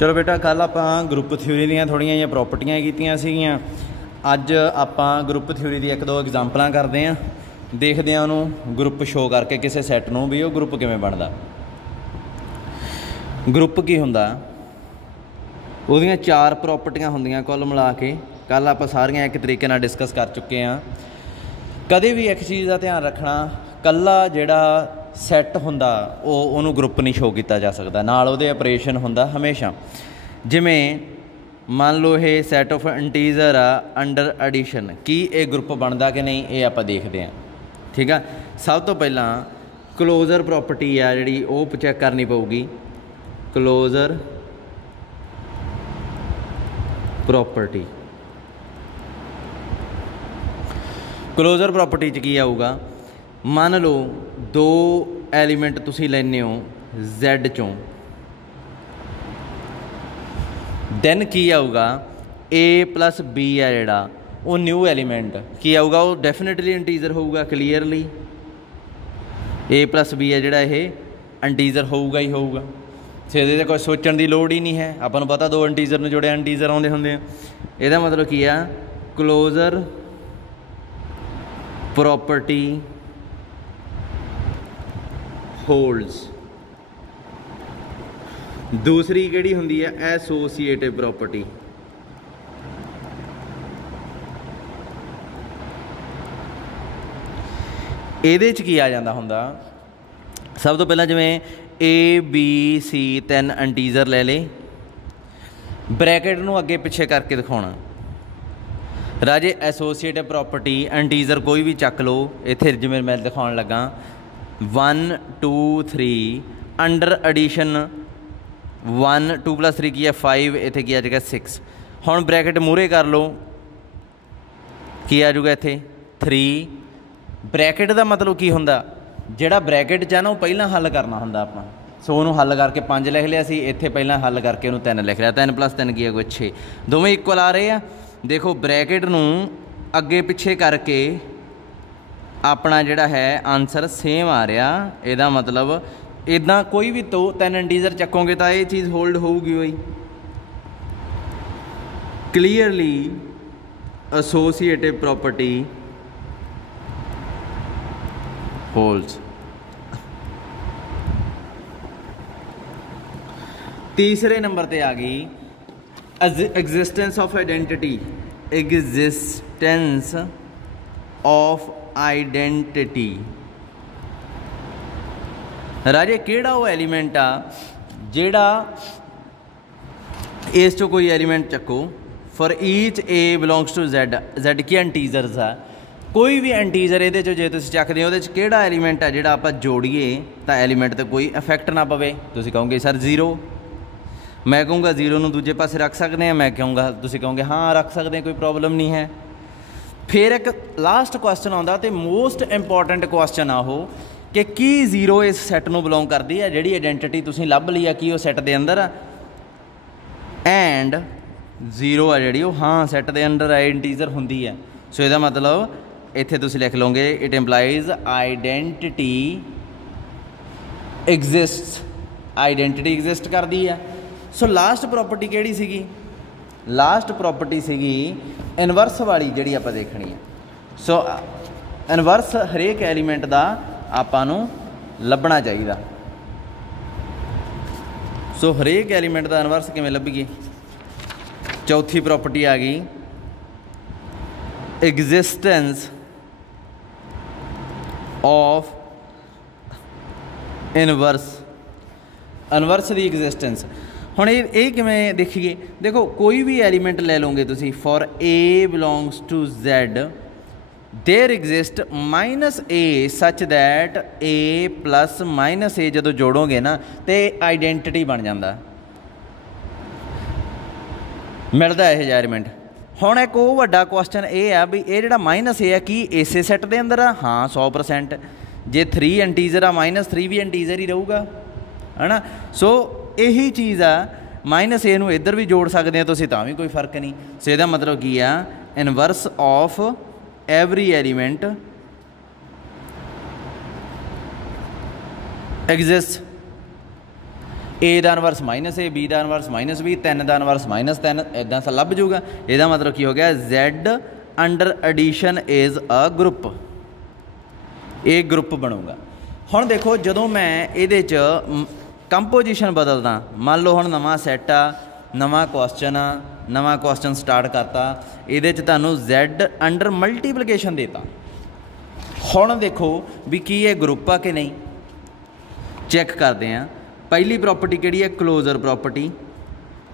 चलो बेटा कल आप ग्रुप थ्योरी दी थोड़िया जी प्रॉपर्टियां कीतियां सीगियां। अज आप ग्रुप थ्योरी दी एक दो एग्जाम्पल करते हैं, देखते हैं उन्होंने ग्रुप शो करके किसी सैट नूं भी वो ग्रुप किवें बनदा। ग्रुप की हुंदा, उहदियां चार प्रॉपर्टियां हुंदियां कुल मिला के। कल आप सारियां एक तरीके नाल डिस्कस कर चुके हैं। कदे भी एक चीज़ का ध्यान रखना, कल्ला जिहड़ा सैट हुंदा उहनूं ग्रुप नहीं शो किया जा सकता, नाल उहदे ऑपरेशन हुंदा हमेशा। जिवें मान लो ये सैट ऑफ इंटीजर आ अंडर एडिशन, की ये ग्रुप बनता कि नहीं ये आप देखते हैं। ठीक है, सब तो पहला क्लोजर प्रॉपर्टी आ जिहड़ी वो चैक करनी पऊगी। क्लोजर प्रॉपर्टी, क्लोजर प्रॉपर्टी च की आऊगा, मान लो दो एलीमेंट तुसी लैने हो Z चों, दैन की आऊगा A प्लस B है जिहड़ा वो न्यू एलीमेंट की आऊगा, वो डेफिनेटली इंटीजर होऊगा। क्लीयरली A प्लस B है जिहड़ा ये इंटीजर होऊगा ही होऊगा। सो ये कोई सोचण की लोड़ ही नहीं है, आपां नूं पता दो इंटीजर नूं जोड़िया इंटीजर आउंदे हुंदे आ। इहदा मतलब की आ क्लोजर प्रॉपर्टी होल्ड्स। दूसरी किहड़ी हुंदी है एसोसीएटिव प्रॉपर्टी। इहदे च की आ जांदा हुंदा, सब तो पहला जिवें ABC तीन इंटीजर ले ले, ब्रैकेट नूं अगे पिछे करके दिखाउणा। राजे एसोसीएटिव प्रॉपर्टी इंटीजर कोई भी चक लो, इत्थे जिवें मैं दिखाउण लगा 1 2 3 अंडर एडिशन 1 2 + 3 की है 5, इत्थे की आ जाएगा 6। हुण ब्रैकेट मूहरे कर लो, की आ जाऊगा इत्थे 3। ब्रैकेट का मतलब की हुंदा, जिहड़ा ब्रैकेट च ना वो पहला हल करना हुंदा आपां। सो उहनूं हल करके 5 लिख लिया सी, इत्थे पहला हल करके उहनूं 3 लिख लिया। 3 + 3 की है कोई 6, दोवें इक्वल आ रहे हैं। देखो ब्रैकेट नूं अगे पिछे करके अपना जिहड़ा है आंसर सेम आ रहा। इहदा मतलब इदां कोई भी तो 3 इंटीजर चकोगे तो ये चीज़ होल्ड होगी होई। Clearly associative property holds. तीसरे नंबर पे आ गई existence of identity. Existence of identity राजे केड़ा वो एलीमेंट आ जेड़ा इस चो कोई एलीमेंट चको, for each A belongs to Z की इंटीजर्स आ, कोई भी इंटीजर ये जे तुसीं चकदे हो केड़ा एलीमेंट है जिहड़ा आपां जोड़ीए तो एलीमेंट ते कोई इफैक्ट ना पवे। तुसीं कहोगे सर 0, मैं कहूँगा 0 नूं दूजे पासे रख सकते हैं, मैं कहूँगा तुसीं कहोगे हाँ रख सकते हैं, कोई प्रॉब्लम नहीं है। फिर एक लास्ट क्वेश्चन आता तो मोस्ट इंपॉर्टेंट क्वेश्चन आ वो कि की 0 इस सैट नूं बिलोंग करती है, जिहड़ी आइडेंटिटी तुसीं लभ ली है कि वो सैट दे अंदर आ, एंड 0 आ जिहड़ी हाँ सैट दे अंदर है, इंटीजर हुंदी है। सो इसदा मतलब इत्थे तुसीं लिख लोगे it implies identity exists, identity exist करती है। सो लास्ट प्रॉपर्टी किहड़ी सीगी, लास्ट प्रॉपर्टी सीगी इनवर्स वाली जिहड़ी आपां देखनी है। सो इनवर्स हरेक एलीमेंट का आपां नूं लभना चाहिए। सो हरेक एलीमेंट का इनवर्स किवें लभीए। चौथी प्रॉपर्टी आ गई एग्जिस्टेंस ऑफ इनवर्स, इनवर्स की एग्जिस्टेंस। हुण ये किवें देखिए, देखो कोई भी एलीमेंट ले लोगे तुसीं, for A belongs to Z there exist -A such that A plus -A जो जोड़ोगे ना तो आइडेंटिटी बन जाता, मिलता है यह एलीमेंट। हुण एक वो वड्डा क्वेश्चन ये आ भी ये जिहड़ा -A है कि इसे सैट दे अंदर आ, हाँ 100%। जे 3 इंटीजर आ -3 भी इंटीजर ही रहूगा, है ना। सो यही चीज़ आ -A नूं इधर भी जोड़ सकते हैं तुसीं तां भी कोई फर्क नहीं। सो इसदा मतलब की आ inverse of every element exist A का इनवर्स माइनस ए, बी का इनवर्स माइनस बी, 3 का इनवर्स माइनस 3, इदा सा लभ जूगा। यदा मतलब की हो गया Z under addition is a group, ये ग्रुप बनूगा। हुण देखो जदों मैं ये कंपोजिशन बदलदा, मान लो हुण नवा सैट आ, नवा क्वेश्चन आ, नवा क्वेश्चन स्टार्ट करता, ये तुहानूं Z अंडर मल्टीप्लिकेशन देता। हुण देखो भी की ये ग्रुप आ कि नहीं, चैक करते हैं। पहली प्रॉपर्टी किहड़ी है, क्लोजर प्रॉपर्टी।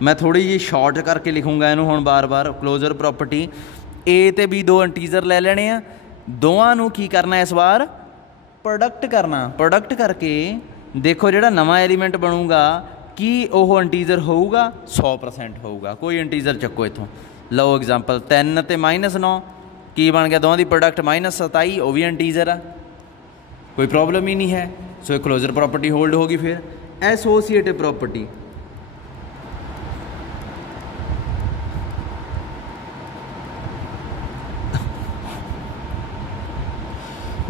मैं थोड़ी जी शॉर्ट करके लिखूँगा इनू हुण बार बार। क्लोजर प्रॉपर्टी ए ते बी दो इंटीजर ले लेने आ, दोवां नूं की करना इस बार प्रोडक्ट करना। प्रोडक्ट करके देखो जिहड़ा नवा एलीमेंट बनूगा कि वह इंटीजर होऊगा 100% होऊगा। कोई इंटीजर चक्को इत्थों, लो एग्जाम्पल 3 ते -9 की बन गया, दोवां दी प्रोडक्ट -27, वह भी इंटीजर आ, कोई प्रॉब्लम ही नहीं है। सो क्लोजर प्रॉपर्टी होल्ड होगी। फिर एसोसिएटिव प्रॉपर्टी,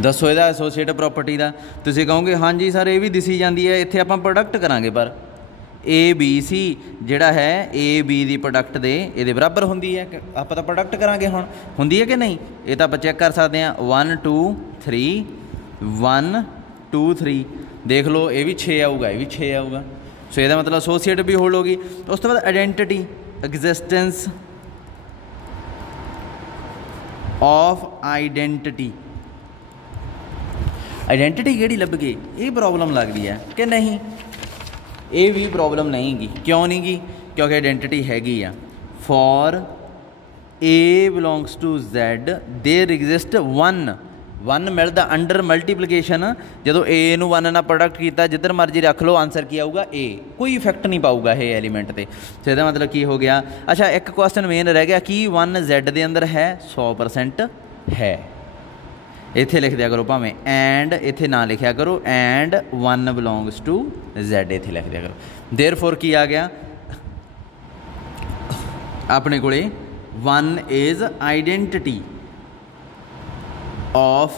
दसो यदा एसोसिएटिव प्रॉपर्टी का। तुसीं कहोगे हाँ जी सर ये भी दिसी जाती है, इत्थे आपां प्रोडक्ट करांगे, पर ए बी सी जिहड़ा है ए बी दी प्रोडक्ट दे इहदे बराबर हुंदी है, आपां तां प्रोडक्ट करांगे। हुण हुंदी है कि नहीं, ये तो आपां चैक कर सकते हैं। 1 2 3 1 2 3 देख लो, ये भी 6 आऊगा, ये भी 6 आऊगा। सो इसका मतलब एसोसिएटिव भी होल्ड होगी। उस तो बाद identity, existence of identity. Identity किहड़ी लभ गई, ये प्रॉब्लम लगती है कि नहीं, ये भी प्रॉब्लम नहीं गी। क्यों नहीं गी, क्योंकि आइडेंटिटी हैगी आ। For A belongs to Z there exist 1 मिलता अंडर मल्टीप्लीकेशन। जो ए नू 1 ना प्रोडक्ट किया, जिधर मर्जी रख लो, आंसर की आऊगा ए, कोई इफेक्ट नहीं पाऊगा ये एलीमेंट पर। तो इसका मतलब की हो गया। अच्छा एक क्वेश्चन मेन रह गया कि 1 Z के अंदर है, 100% है। इत्थे लिख दिया करो भावें एंड, इत्थे ना लिखा करो एंड 1 बिलोंग्स टू Z, इत्थे लिख दिया करो। देयरफॉर की आ गया अपने कोले 1 is identity of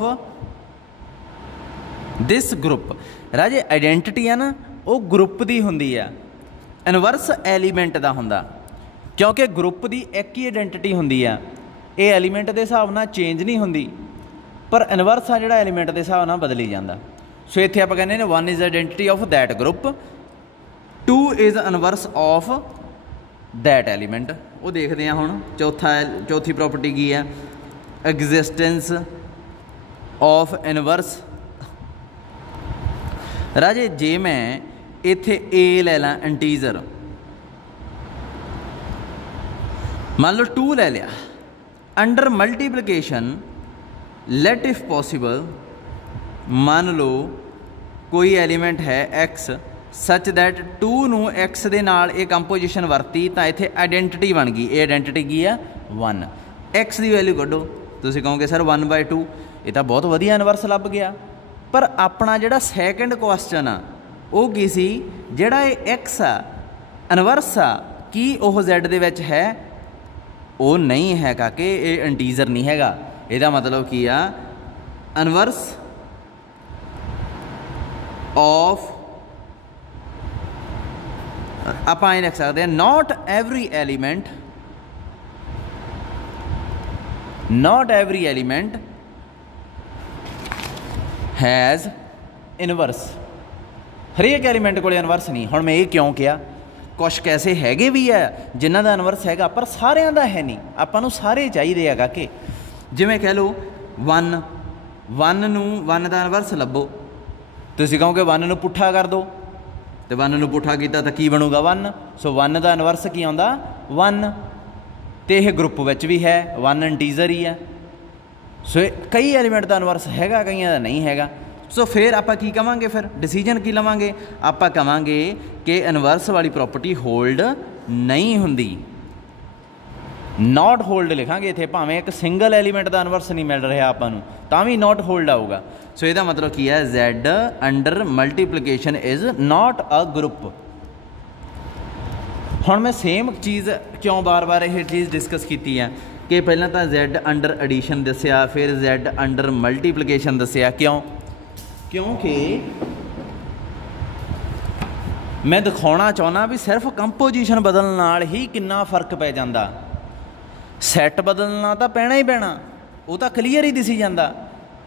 this group. Raje identity है ना, वो ग्रुप की होंदी है, इनवर्स एलीमेंट का होंदा, क्योंकि ग्रुप की एक ही आइडेंटिटी होंदी है। ये एलीमेंट के हिसाब नाल चेंज नहीं होंदी, पर इनवर्स आ जिहड़ा एलीमेंट के हिसाब नाल बदली जाता। सो इत्थे आपां कहंदे ने 1 is identity of that group, 2 is inverse of that element. वो देखते हैं हुण चौथी प्रॉपर्टी की है, एग्जिस्टेंस ऑफ इनवर्स। राजे जे मैं इत्थे ए ले ला इंटीजर, मान लो 2 ले लिया, under multiplication let if possible मान लो कोई एलीमेंट है x सच दैट 2 नू x दे नाल ये कंपोजिशन वरती, तो इत्थे आइडेंटिटी बन गई। ये आइडेंटिटी की है 1, x की वैल्यू कढो। तुसीं कहोगे सर 1/2, ये तो बहुत वधिया इनवर्स लभ गया। पर अपना जिहड़ा सैकेंड क्वेश्चन आ वो की सी, जिहड़ा ये x आ इनवर्स आ कि वह Z दे विच है, वो नहीं है काके, ये इंटीजर नहीं हैगा। ਇਹਦਾ मतलब की आ, इनवर्स ऑफ आप लिख सकते हैं not every element has inverse. हरेक एलीमेंट को इनवर्स नहीं। हुण मैं ये क्यों किया, कुछ कैसे हैगे भी है जिन्हां दा इनवर्स हैगा, पर सारियां दा है नहीं। आपां नूं सारे चाहिए है कि जिमें कह लो 1 नू 1 का इनवर्स लभो, तुसीं कहोगे 1 नू पुट्ठा कर दो, तो 1 नू पुट्ठा किया तो की बनूगा 1। सो 1 का इनवर्स की आउंदा 1, तो यह ग्रुप विच भी है, 1 इंटीजर ही है। सो कई एलीमेंट का इनवर्स हैगा, कई का नहीं हैगा। सो फिर आप की कहांगे, फिर डिसीजन की लवांगे, आप कहांगे कि इनवर्स वाली प्रॉपर्टी होल्ड नहीं हुंदी, नॉट होल्ड लिखांगे इत्थे। भावें एक सिंगल एलीमेंट का इनवर्स नहीं मिल रहा आपां नूं, तां भी नॉट होल्ड आऊगा। सो इसका मतलब की है, Z under multiplication is not a group. हुण मैं सेम चीज़ क्यों बार बार यह चीज़ डिस्कस की है कि पहला तो Z अंडर एडिशन दसिया, फिर Z अंडर मल्टीप्लीकेशन दसिया। क्यों, क्योंकि मैं दिखाना चाहुंदा भी सिर्फ कंपोजिशन बदलण नाल ही किन्ना फर्क पै जांदा। सैट बदलना तो पैना ही पैना, वो तो क्लीयर ही दिसी जांदा।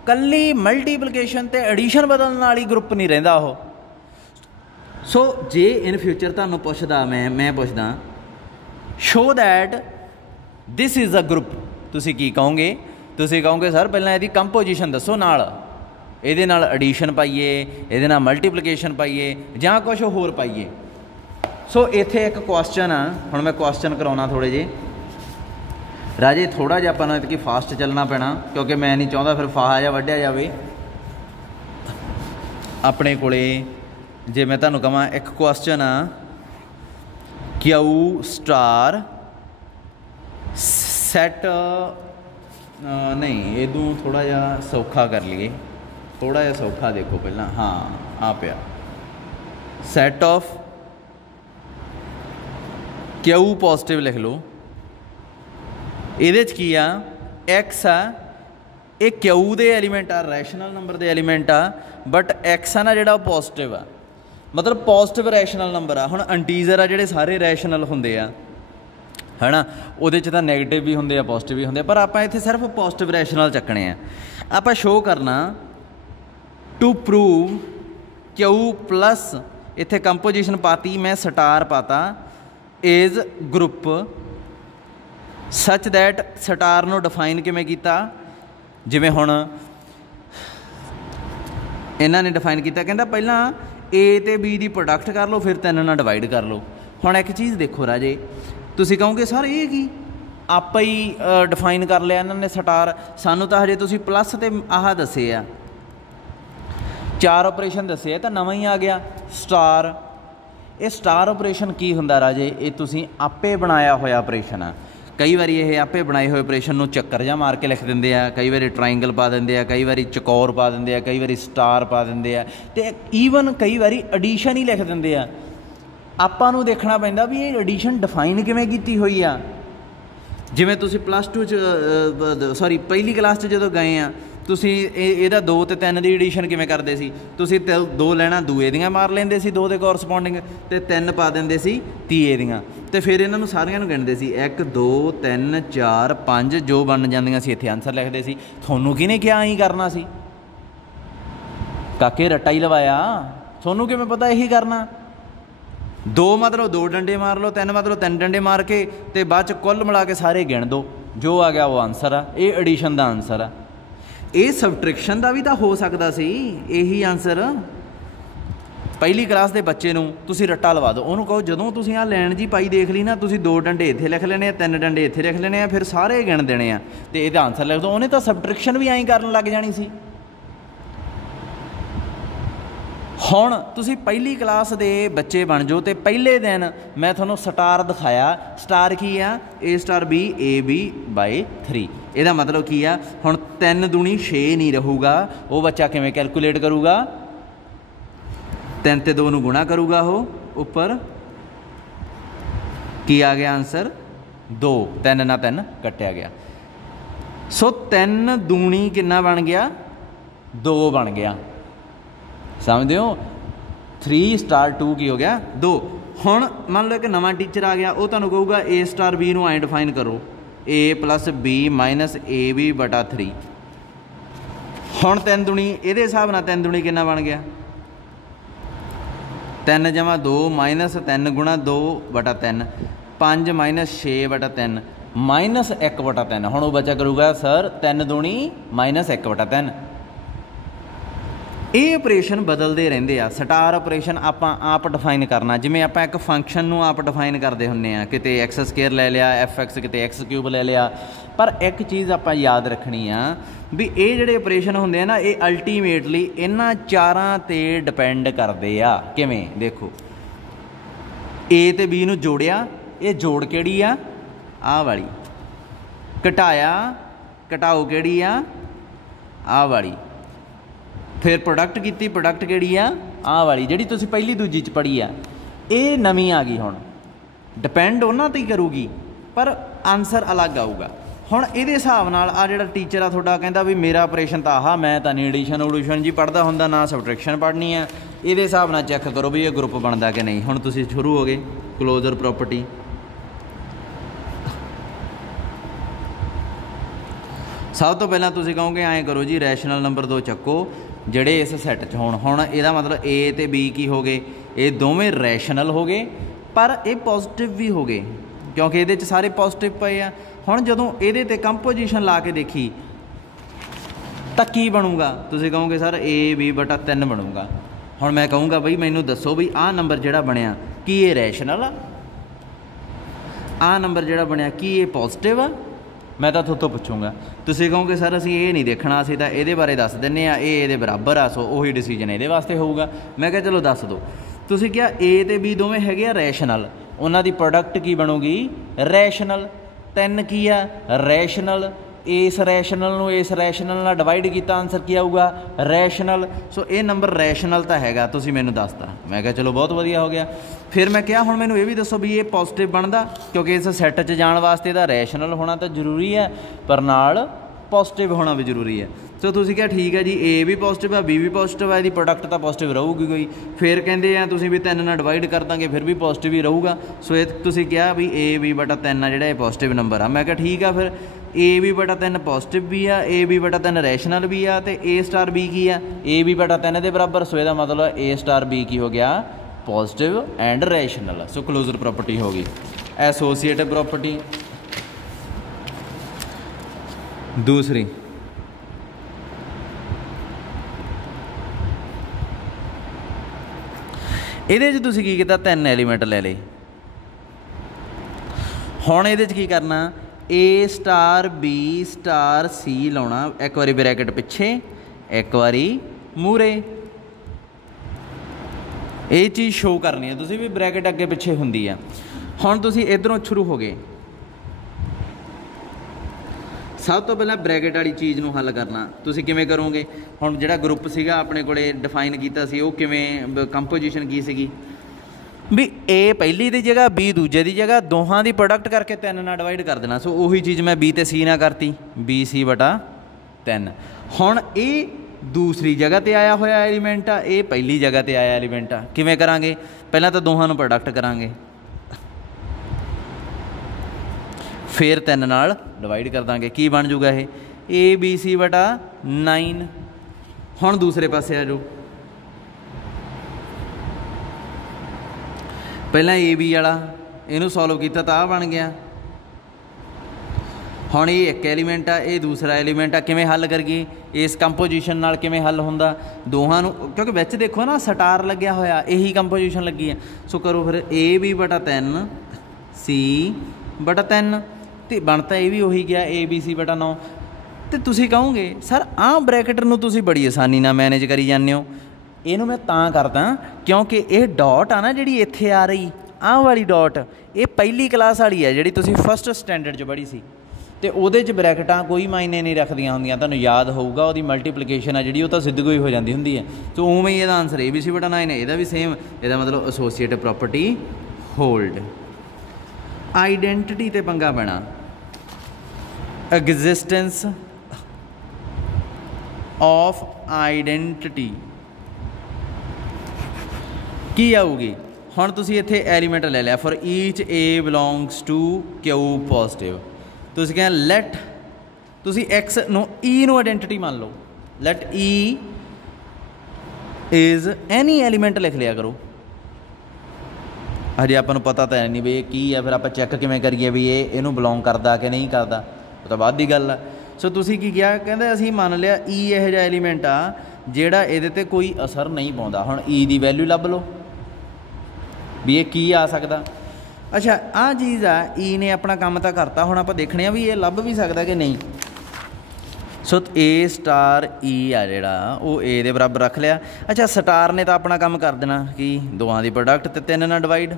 कल्ली मल्टीप्लिकेशन ते एडिशन बदलण नाल ही ग्रुप नहीं रहिंदा ओह। सो जे इन फ्यूचर तुहानूं पुछदा मैं पुछदा show that this is a group, तुसीं की कहोगे? तुसीं कहोगे सर पहलां इहदी कंपोजिशन दसो, नाल इहदे नाल एडिशन पाइए, इहदे नाल मल्टीप्लिकेशन पाइए जां कुछ होर पाइए। सो इत्थे एक क्वेश्चन आ, हुण मैं क्वेश्चन कराउणा थोड़े जे राजे, थोड़ा जिहा आपां नूं फास्ट चलना पैना क्योंकि मैं नहीं चाहुंदा फिर फाहा जिहा वड्ढिया जावे। अपने कोले जे मैं तुहानूं कहां एक क्वेश्चन आ, क्यू स्टार सैट नहीं इदू थोड़ा जिहा सौखा कर लीए, थोड़ा जिहा सौखा देखो पहला। हाँ आ पिया सैट ऑफ क्यू पॉजिटिव लिख लो। ये की आ एक्स आ, ये क्यू दे एलीमेंट आ, रैशनल नंबर दे एलीमेंट आ, बट एक्स आ ना जिहड़ा पॉजिटिव आ, मतलब पॉजिटिव रैशनल नंबर आ। हुण इंटीजर आ जिहड़े सारे रैशनल हुंदे आ है ना, उहदे च तां नैगेटिव भी हुंदे आ पॉजिटिव भी हुंदे आ, पर आपां इत्थे सिर्फ पॉजिटिव रैशनल चक्कने आ। आपां शो करना टू प्रूव क्यू प्लस इत्थे कंपोजिशन पाती मैं स्टार पाता is group such that star नूं डिफाइन किवें कीता, जिवें हुण इन्हां ने डिफाइन किया, कहंदा पहलां ए ते बी दी प्रोडक्ट कर लो फिर 3 नाल डिवाइड कर लो। हुण एक चीज़ देखो राजे, तुसीं कहोगे सर ये की आपा ही डिफाइन कर लिया इन्होंने स्टार, सानू तो हजे तुसीं प्लस ते आह दसे आ 4 ऑपरेशन दसे तो नवा ही आ गया स्टार। ये स्टार ऑपरेशन की हुंदा राजे, ये तुसीं आपे बनाया होया ऑपरेशन आ। कई बार ये आपे बनाए हुए ऑपरेशन नूं चक्कर जा मार के लिख देंदे आ, कई बार ट्राइंगल पा देंदे आ, कई बार चकोर पा देंदे आ, कई बार स्टार पा देंदे आ, ते ईवन कई बार एडिशन ही लिख देंदे आ। आपां नूं देखना पैंदा भी ये एडिशन डिफाइन किवें कीती होई आ। जिवें तुसीं +2 च सॉरी पहली क्लास च जदों गए आ, तुसीं इहदा 2 ते 3 दी एडिशन किवें करदे सी? तुसीं 2 लैना दूए दियां मार लेंदे सी 2 दे कोरसपोंडिंग, ते 3 पा देंदे सी तीए दियां, ते फिर इन्हां नूं सारियां नूं गिणदे सी 1 2 3 4 5 जो बन जांदियां सी इत्थे आंसर लिखदे सी। तुहानूं किहने किहा ऐं करना सी? काके रट्टा ही लवाया, तुहानूं किवें पता यही करना? 2 मतलब 2 डंडे मार लो, 3 मतलब 3 डंडे मार के ते बाद च कुल मिला के सारे गिण दो, जो आ गया वो आंसर आ। ये एडिशन का आंसर आ। ये सबट्रैक्शन का भी तो हो सकता सी यही आंसर। पहली क्लास के बच्चे नूं तुसीं रट्टा लवा दो, उन्होंने कहो जदों तुसीं आ लैन जी पाई देख ली ना, तुसीं 2 डंडे इत्थे लिख लेने, 3 डंडे इत्थे लिख लेने, फिर सारे गिण देने आ ते इहदा आंसर लिख दो। उन्हें तो सबट्रैक्शन भी ऐं करन लग जानी सी। हुण तुसीं पहली क्लास के बच्चे बन जाओ तो पहले दिन मैं थोनों स्टार दिखाया, स्टार की आ A star B A B by 3, ਇਹਦਾ मतलब की आ हुण 3 दूनी 6 नहीं रहूगा, वो बच्चा किवें कैलकुलेट करूगा? 3 ते 2 नूं गुणा करूगा, वो उपर की आ गया आंसर 2, 3 ना 3 कट्टिया गया। सो 3 दूनी कितना बन गया? 2 बन गया, समझते हो? 3 स्टार 2 की हो गया 2। हुण मान लो एक नवा टीचर आ गया, वो तुहानूं कहूगा ए स्टार बी नूं ऐं डिफाइन करो, A plus B minus A B बटा 3। हुण 3 दूनी इहदे हिसाब नाल 3 दूनी कितना बन गया? 3 जमा 2 माइनस 3 गुणा 2 बटा 3, 5 माइनस 6 बटा 3 माइनस 1 बटा 3। हुण वो बच्चा करूगा सर 3 दूनी माइनस 1 बटा 3। ये ऑपरेशन बदलते रहते हैं। स्टार ऑपरेशन आप डिफाइन करना, जिमें आप एक फंक्शन नूं आप डिफाइन करते होंगे, किते x² ले लिया fx, किते x³ ले लिया। पर एक चीज़ आप याद रखनी आ भी ये जिहड़े ऑपरेशन होंदे ना, ये अल्टीमेटली इन्हां चारां ते डिपेंड करते आ। किवें देखो, ए ते बी नूं जोड़िया, ये जोड़ किहड़ी आ? आ वाली। घटाया, घटाओ किहड़ी आ? आ वाली। फिर प्रोडक्ट की, प्रोडक्ट किहड़ी आ? आ वाली, जिहड़ी तुसीं पहली दूजी च पढ़ी आ। ये नवीं आ गई, हुण डिपेंड उन्हां ते ही करूगी, पर आंसर अलग आऊगा। हुण इहदे हिसाब नाल आ जिहड़ा टीचर आ तुहाडा कहंदा भी मेरा ऑपरेशन तां आह, मैं तां नहीं एडिशन उडिशन जी पढ़दा हुंदा, ना सबट्रैक्शन पढ़नी है, ਇਹਦੇ ਹਿਸਾਬ ਨਾਲ ਚੈੱਕ ਕਰੋ ਵੀ ਇਹ ਗਰੁੱਪ ਬਣਦਾ ਕਿ ਨਹੀਂ। ਹੁਣ ਤੁਸੀਂ ਸ਼ੁਰੂ ਹੋ ਗਏ ਕਲੋਜ਼ਰ ਪ੍ਰੋਪਰਟੀ। ਸਭ ਤੋਂ ਪਹਿਲਾਂ ਤੁਸੀਂ ਕਹੋਗੇ ਐਂ ਕਰੋ ਜੀ ਰੈਸ਼ਨਲ ਨੰਬਰ 2 ਚੱਕੋ ਜਿਹੜੇ ਇਸ ਸੈੱਟ 'ਚ ਹੋਣ। ਹੁਣ ਇਹਦਾ ਮਤਲਬ A ਅਤੇ B ਕੀ ਹੋ ਗਏ, ਇਹ ਦੋਵੇਂ ਰੈਸ਼ਨਲ ਹੋ ਗਏ ਪਰ ਇਹ ਪੋਜ਼ੀਟਿਵ ਵੀ ਹੋ ਗਏ ਕਿਉਂਕਿ ਇਹਦੇ 'ਚ ਸਾਰੇ ਪੋਜ਼ੀਟਿਵ ਪਏ ਆ। ਹੁਣ ਜਦੋਂ ਇਹਦੇ 'ਤੇ ਕੰਪੋਜੀਸ਼ਨ ਲਾ ਕੇ ਦੇਖੀ ਤਾਂ ਕੀ ਬਣੂਗਾ, ਤੁਸੀਂ ਕਹੋਗੇ ਸਰ AB/3 ਬਣੂਗਾ। ਹੁਣ ਮੈਂ ਕਹੂੰਗਾ ਬਈ ਮੈਨੂੰ ਦੱਸੋ ਵੀ ਆਹ ਨੰਬਰ ਜਿਹੜਾ ਬਣਿਆ ਕੀ ਇਹ ਰੈਸ਼ਨਲ ਆ, ਆਹ ਨੰਬਰ ਜਿਹੜਾ ਬਣਿਆ ਕੀ ਇਹ ਪੋਜ਼ੀਟਿਵ ਆ। ਮੈਂ ਤਾਂ ਤੁਹਾਡੇ ਤੋਂ ਪੁੱਛੂੰਗਾ, ਤੁਸੀਂ ਕਹੋਗੇ ਸਰ ਅਸੀਂ ਇਹ ਨਹੀਂ ਦੇਖਣਾ, ਅਸੀਂ ਤਾਂ ਇਹਦੇ ਬਾਰੇ ਦੱਸ ਦਿੰਦੇ ਹਾਂ, ਇਹ ਇਹਦੇ ਬਰਾਬਰ ਆ, ਸੋ ਉਹੀ ਡਿਸੀਜਨ ਇਹਦੇ ਵਾਸਤੇ ਹੋਊਗਾ। ਮੈਂ ਕਿਹਾ ਚਲੋ ਦੱਸ ਦਿਓ। ਤੁਸੀਂ ਕਿਹਾ A ਅਤੇ B ਦੋਵੇਂ ਹੈਗੇ ਆ ਰੈਸ਼ਨਲ, ਉਹਨਾਂ ਦੀ ਪ੍ਰੋਡਕਟ ਕੀ ਬਣੂਗੀ ਰੈਸ਼ਨਲ। 3 ਕੀ ਆ ਰੈਸ਼ਨਲ, ਇਸ ਰੈਸ਼ਨਲ ਨੂੰ ਇਸ ਰੈਸ਼ਨਲ ਨਾਲ ਡਿਵਾਈਡ ਕੀਤਾ, ਆਨਸਰ ਕੀ ਆਊਗਾ ਰੈਸ਼ਨਲ। ਸੋ ਇਹ ਨੰਬਰ ਰੈਸ਼ਨਲ ਤਾਂ ਹੈਗਾ, ਤੁਸੀਂ ਮੈਨੂੰ ਦੱਸਤਾ। ਮੈਂ ਕਿਹਾ ਚਲੋ ਬਹੁਤ ਵਧੀਆ ਹੋ ਗਿਆ। ਫਿਰ ਮੈਂ ਕਿਹਾ ਹੁਣ ਮੈਨੂੰ ਇਹ ਵੀ ਦੱਸੋ ਵੀ ਇਹ ਪੋਜ਼ੀਟਿਵ ਬਣਦਾ ਕਿਉਂਕਿ ਇਸ ਸੈੱਟ 'ਚ ਜਾਣ ਵਾਸਤੇ ਇਹਦਾ ਰੈਸ਼ਨਲ ਹੋਣਾ ਤਾਂ ਜ਼ਰੂਰੀ ਹੈ ਪਰ ਨਾਲ ਪੋਜ਼ੀਟਿਵ ਹੋਣਾ ਵੀ ਜ਼ਰੂਰੀ ਹੈ। ਸੋ ਤੁਸੀਂ ਕਿਹਾ ਠੀਕ ਹੈ ਜੀ A ਵੀ ਪੋਜ਼ੀਟਿਵ ਆ B ਵੀ ਪੋਜ਼ੀਟਿਵ ਆ, ਇਹਦੀ ਪ੍ਰੋਡਕਟ ਤਾਂ ਪੋਜ਼ੀਟਿਵ ਰਹੂਗੀ ਕੋਈ। ਫਿਰ ਕਹਿੰਦੇ ਆ ਤੁਸੀਂ ਵੀ 3 ਨਾਲ ਡਿਵਾਈਡ ਕਰ ਦਾਂਗੇ ਫਿਰ ਵੀ ਪੋਜ਼ੀਟਿਵ ਹੀ ਰਹੂਗਾ। ਸੋ ਇਹ ਤੁਸੀਂ ਕਿਹਾ ਵੀ AB/3 ਆ ਜਿਹੜਾ ਇਹ ਪੋਜ਼ੀਟਿਵ ਨੰਬਰ ਆ। ਮੈਂ ਕਿਹਾ ਠੀਕ ਆ, ਫਿਰ AB/3 ਪੋਜ਼ੀਟਿਵ ਵੀ ਆ, AB/3 ਰੈਸ਼ਨਲ ਵੀ ਆ, ਅਤੇ A*B ਕੀ ਆ AB/3 ਦੇ ਬਰਾਬਰ। ਸੋ ਇਹਦਾ ਮਤਲਬ A*B ਕੀ ਹੋ ਗਿਆ positive and rational. So closure property ਹੋ ਗਈ। ਐਸੋਸੀਏਟਿਵ ਪ੍ਰੋਪਰਟੀ ਦੂਸਰੀ, ਇਹਦੇ 'ਚ ਤੁਸੀਂ ਕੀ ਕੀਤਾ 3 ਐਲੀਮੈਂਟ ਲੈ ਲਏ। ਹੁਣ ਇਹਦੇ 'ਚ ਕੀ ਕਰਨਾ A*B*C ਲਾਉਣਾ, ਇੱਕ ਵਾਰੀ ਬਰੈਕਟ ਪਿੱਛੇ ਇੱਕ ਵਾਰੀ ਮੂਹਰੇ। ਇਹ ਚੀਜ਼ ਸ਼ੋਅ ਕਰਨੀ ਹੈ ਤੁਸੀਂ ਵੀ ਬਰੈਕਟ ਅੱਗੇ ਪਿੱਛੇ ਹੁੰਦੀ ਆ। ਹੁਣ ਤੁਸੀਂ ਇੱਧਰੋਂ ਸ਼ੁਰੂ ਹੋ ਗਏ, ਸਭ ਤੋਂ ਪਹਿਲਾਂ ਬਰੈਕਟ ਵਾਲੀ ਚੀਜ਼ ਨੂੰ ਹੱਲ ਕਰਨਾ। ਤੁਸੀਂ ਕਿਵੇਂ ਕਰੋਗੇ, ਹੁਣ ਜਿਹੜਾ ਗਰੁੱਪ ਸੀਗਾ ਆਪਣੇ ਕੋਲੇ ਡਿਫਾਈਨ ਕੀਤਾ ਸੀ ਉਹ ਕਿਵੇਂ, ਕੰਪੋਜੀਸ਼ਨ ਕੀ ਸੀਗੀ ਵੀ A ਪਹਿਲੀ ਦੀ ਜਗ੍ਹਾ B ਦੂਜੇ ਦੀ ਜਗ੍ਹਾ, ਦੋਹਾਂ ਦੀ ਪ੍ਰੋਡਕਟ ਕਰਕੇ 3 ਨਾਲ ਡਿਵਾਈਡ ਕਰ ਦੇਣਾ। ਸੋ ਉਹੀ ਚੀਜ਼ ਮੈਂ B ਅਤੇ C ਨਾਲ ਕਰਤੀ, BC/3। ਹੁਣ ਇਹ ਦੂਸਰੀ ਜਗ੍ਹਾ 'ਤੇ ਆਇਆ ਹੋਇਆ ਐਲੀਮੈਂਟ ਆ, ਇਹ ਪਹਿਲੀ ਜਗ੍ਹਾ 'ਤੇ ਆਇਆ ਐਲੀਮੈਂਟ ਆ। ਕਿਵੇਂ ਕਰਾਂਗੇ, ਪਹਿਲਾਂ ਤਾਂ ਦੋਹਾਂ ਨੂੰ ਪ੍ਰੋਡਕਟ ਕਰਾਂਗੇ ਫਿਰ 3 ਨਾਲ ਡਿਵਾਈਡ ਕਰ ਦਾਂਗੇ। ਕੀ ਬਣ ਜੂਗਾ ਇਹ ABC/9। ਹੁਣ ਦੂਸਰੇ ਪਾਸੇ ਆ ਜਾਓ, ਪਹਿਲਾਂ AB ਵਾਲਾ ਇਹਨੂੰ ਸੋਲਵ ਕੀਤਾ ਤਾਂ ਆਹ ਬਣ ਗਿਆ। ਹੁਣ ਇਹ ਇੱਕ ਐਲੀਮੈਂਟ ਆ, ਇਹ ਦੂਸਰਾ ਐਲੀਮੈਂਟ ਆ। ਕਿਵੇਂ ਹੱਲ ਕਰੀਏ, ਇਸ ਕੰਪੋਜੀਸ਼ਨ ਨਾਲ ਕਿਵੇਂ ਹੱਲ ਹੁੰਦਾ ਦੋਹਾਂ ਨੂੰ, ਕਿਉਂਕਿ ਵਿੱਚ ਦੇਖੋ ਨਾ ਸਟਾਰ ਲੱਗਿਆ ਹੋਇਆ, ਇਹੀ ਕੰਪੋਜੀਸ਼ਨ ਲੱਗੀ ਹੈ। ਸੋ ਕਰੋ ਫਿਰ AB/3 C/3 ਅਤੇ ਬਣ ਤਾਂ ਇਹ ਵੀ ਉਹੀ ਗਿਆ ABC/9। ਅਤੇ ਤੁਸੀਂ ਕਹੋਗੇ ਸਰ ਆਹ ਬਰੈਕਟ ਨੂੰ ਤੁਸੀਂ ਬੜੀ ਆਸਾਨੀ ਨਾਲ ਮੈਨੇਜ ਕਰੀ ਜਾਂਦੇ ਹੋ। ਇਹਨੂੰ ਮੈਂ ਤਾਂ ਕਰਦਾ ਕਿਉਂਕਿ ਇਹ ਡਾਟ ਆ ਨਾ ਜਿਹੜੀ ਇੱਥੇ ਆ ਰਹੀ, ਆਹ ਵਾਲੀ ਡਾਟ, ਇਹ ਪਹਿਲੀ ਕਲਾਸ ਵਾਲੀ ਹੈ ਜਿਹੜੀ ਤੁਸੀਂ ਫਸਟ ਸਟੈਂਡਰਡ 'ਚ ਪੜ੍ਹੀ ਸੀ, ਅਤੇ ਉਹਦੇ 'ਚ ਬਰੈਕਟਾਂ ਕੋਈ ਮਾਇਨੇ ਨਹੀਂ ਰੱਖਦੀਆਂ ਹੁੰਦੀਆਂ। ਤੁਹਾਨੂੰ ਯਾਦ ਹੋਊਗਾ ਉਹਦੀ ਮਲਟੀਪਲੀਕੇਸ਼ਨ ਆ ਜਿਹੜੀ ਉਹ ਤਾਂ ਸਿੱਧੀ ਕੋਈ ਹੋ ਜਾਂਦੀ ਹੁੰਦੀ ਹੈ। ਸੋ ਉਵੇਂ ਹੀ ਇਹਦਾ ਆਨਸਰ ABC/9 ਹੈ। ਇਹਦਾ ਵੀ ਸੇਮ, ਇਹਦਾ ਮਤਲਬ ਐਸੋਸੀਏਟਿਵ ਪ੍ਰੋਪਰਟੀ ਹੋਲਡ। ਆਈਡੈਂਟਿਟੀ 'ਤੇ ਪੰਗਾ ਪੈਣਾ, ਐਗਜ਼ਿਸਟੈਂਸ ਆਫ ਆਈਡੈਂਟਿਟੀ ਕੀ ਆਊਗੀ। ਹੁਣ ਤੁਸੀਂ ਇੱਥੇ ਐਲੀਮੈਂਟ ਲੈ ਲਿਆ, for each A belongs to Q positive. ਤੁਸੀਂ ਕਹਿੰਦੇ ਲੈਟ, ਤੁਸੀਂ X ਨੂੰ E ਨੂੰ ਆਈਡੈਂਟਿਟੀ ਮੰਨ ਲਓ, let E is any element ਲਿਖ ਲਿਆ ਕਰੋ। ਹਜੇ ਆਪਾਂ ਨੂੰ ਪਤਾ ਤਾਂ ਨਹੀਂ ਵੀ ਇਹ ਕੀ ਹੈ, ਫਿਰ ਆਪਾਂ ਚੈੱਕ ਕਿਵੇਂ ਕਰੀਏ ਵੀ ਇਹਨੂੰ ਬਿਲੋਂਗ ਕਰਦਾ ਕਿ ਨਹੀਂ ਕਰਦਾ, ਉਹ ਤਾਂ ਬਾਅਦ ਦੀ ਗੱਲ ਆ। ਸੋ ਤੁਸੀਂ ਕੀ ਕਿਹਾ, ਕਹਿੰਦੇ ਅਸੀਂ ਮੰਨ ਲਿਆ E ਇਹੋ ਜਿਹਾ ਐਲੀਮੈਂਟ ਆ ਜਿਹੜਾ ਇਹਦੇ 'ਤੇ ਕੋਈ ਅਸਰ ਨਹੀਂ ਪਾਉਂਦਾ। ਹੁਣ E ਦੀ ਵੈਲਿਊ ਲੱਭ ਲਓ ਵੀ ਇਹ ਕੀ ਆ ਸਕਦਾ। ਅੱਛਾ ਆਹ ਚੀਜ਼ ਆ, E ਨੇ ਆਪਣਾ ਕੰਮ ਤਾਂ ਕਰਤਾ, ਹੁਣ ਆਪਾਂ ਦੇਖਣੇ ਆ ਵੀ ਇਹ ਲੱਭ ਵੀ ਸਕਦਾ ਕਿ ਨਹੀਂ। ਸੋ A*E ਆ ਜਿਹੜਾ ਉਹ A ਦੇ ਬਰਾਬਰ ਰੱਖ ਲਿਆ। ਅੱਛਾ ਸਟਾਰ ਨੇ ਤਾਂ ਆਪਣਾ ਕੰਮ ਕਰ ਦੇਣਾ ਕਿ ਦੋਹਾਂ ਦੀ ਪ੍ਰੋਡਕਟ ਅਤੇ 3 ਨਾਲ ਡਿਵਾਈਡ।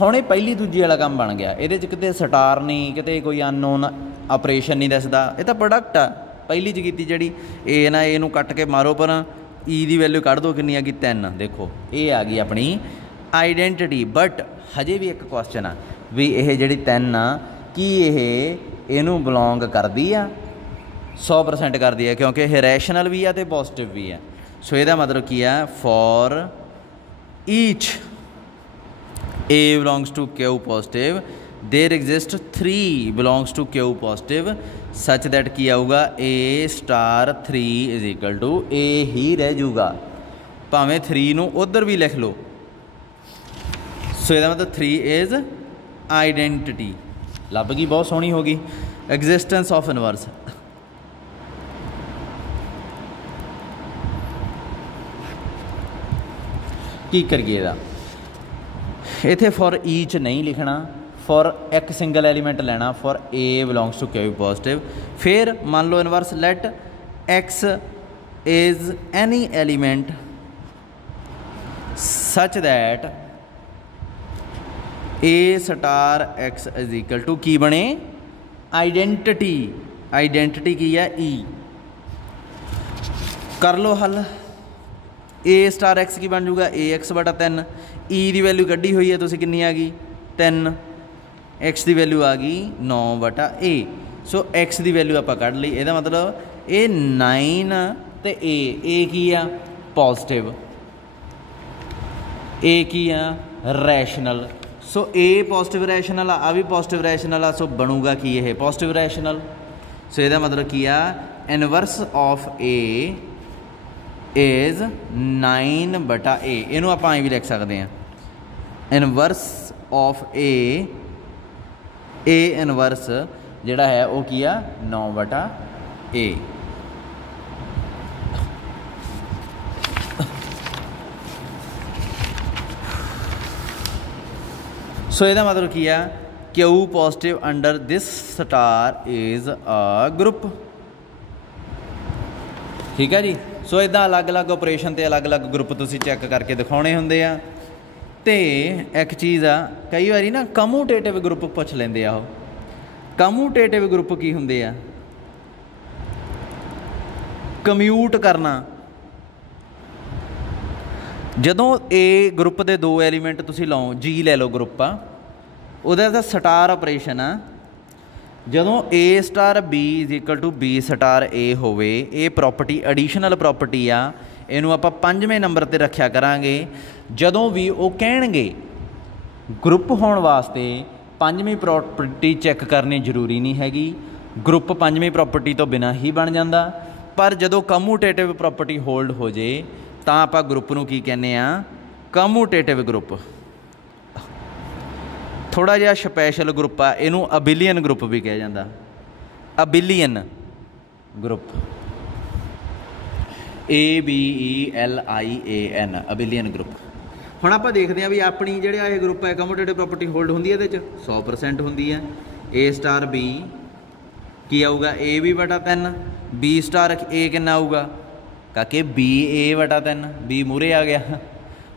ਹੁਣ ਇਹ ਪਹਿਲੀ ਦੂਜੀ ਵਾਲਾ ਕੰਮ ਬਣ ਗਿਆ, ਇਹਦੇ 'ਚ ਕਿਤੇ ਸਟਾਰ ਨਹੀਂ, ਕਿਤੇ ਕੋਈ ਅਨਨੋਨ ਆਪਰੇਸ਼ਨ ਨਹੀਂ ਦੱਸਦਾ, ਇਹ ਤਾਂ ਪ੍ਰੋਡਕਟ ਆ ਪਹਿਲੀ 'ਚ ਕੀਤੀ ਜਿਹੜੀ। A ਨਾਲ A ਨੂੰ ਕੱਟ ਕੇ ਮਾਰੋ ਪਰ E ਦੀ ਵੈਲਿਊ ਕੱਢ ਦਿਓ, ਕਿੰਨੀ ਆ ਗਈ 3। ਦੇਖੋ ਇਹ ਆ ਗਈ ਆਪਣੀ ਆਈਡੈਂਟਿਟੀ। ਬਟ ਹਜੇ ਵੀ ਇੱਕ ਕੁਐਸਚਨ ਆ ਵੀ ਇਹ ਜਿਹੜੀ 3 ਆ ਕੀ ਇਹ ਇਹਨੂੰ ਬਿਲੋਂਗ ਕਰਦੀ ਆ 100% ਕਰਦੀ ਹੈ, ਕਿਉਂਕਿ ਇਹ ਰੈਸ਼ਨਲ ਵੀ ਆ ਅਤੇ ਪੋਜ਼ੀਟਿਵ ਵੀ ਆ। सो ਇਹਦਾ मतलब की है for each A belongs to Q positive there exist 3 belongs to Q positive such that की आऊगा A star 3 is equal to A ही रह जूगा भावें 3 नूं उधर भी लिख लो। सो ਇਹਦਾ मतलब 3 is identity लभ गई, बहुत सोहनी हो गई। एग्जिस्टेंस ऑफ इनवर्स की करिए ਇਹਦਾ इत्थे फॉर ईच नहीं लिखना, फॉर एक सिंगल एलीमेंट लेना, for A belongs to Q positive. फिर मान लो inverse let X is any element such that A star X is equal to की बने आइडेंटिटी। आइडेंटिटी की है ई, कर लो हल। ए स्टार एक्स की बन जूगा ए एक्स बटा 3। ई की वैल्यू कढ़ी हुई है तुसी कितनी आ गई 3, एक्स की वैल्यू आ गई 9 बटा ए। सो एक्स की वैल्यू आप कढ़ ली, ਇਹਦਾ मतलब ये 9 तो ए की आ पॉजिटिव, ए की आ रैशनल। सो ए पॉजिटिव रैशनल आ भी पॉजिटिव रैशनल आ, सो बनूगा की ये पॉजिटिव रैशनल। सो ਇਹਦਾ मतलब की आ इनवर्स ऑफ ए इज 9 बटा ए। इनू आप भी लिख सकते हैं इनवर्स ऑफ ए इनवर्स जिहड़ा है वो की आ 9 बटा ए। सो ਇਹਦਾ मतलब की आ Q positive under this star is a group. ठीक है जी। सो इदा अलग अलग ऑपरेशन ते अलग अलग ग्रुप तुसी चैक करके दिखाने होंदे आ। ते एक चीज़ आ कई बारी ना कमूटेटिव ग्रुप पुछ लेंदे आ। कमूटेटिव ग्रुप की हुंदे आ, कम्यूट करना। जदों ए ग्रुप के 2 एलीमेंट तुसी लाओ, जी ले लो ग्रुप आ, उहदा दा स्टार ऑपरेशन आ। जदों A star B is equal to B star A होवे, ये प्रॉपर्टी एडिशनल प्रॉपर्टी आ, इनू आपां 5वें नंबर ते रखिया करांगे। जदों भी वो कहणगे ग्रुप होने वास्ते 5वीं प्रॉपर्टी चैक करनी जरूरी नहीं हैगी, ग्रुप 5वीं प्रॉपर्टी तो बिना ही बन जाता। पर जदों कमूटेटिव प्रॉपर्टी होल्ड हो जाए तां आपां ग्रुप नूं की कहने आ कमूटेटिव ग्रुप। थोड़ा जिहा स्पैशल ग्रुप आ, इनू अबिलियन ग्रुप भी कहा जाता। Abelian group ABELIAN abelian group. हुण आपां देखते हैं भी अपनी जिहड़ा ये ग्रुप है कमूटेटिव प्रॉपर्टी होल्ड होंदी है, इहदे 100% होंदी है। ए स्टार बी की आऊगा ए बी बटा 3, बी स्टार ए कितना आऊगा काके बी ए बटा 3, बी मूहरे आ गया।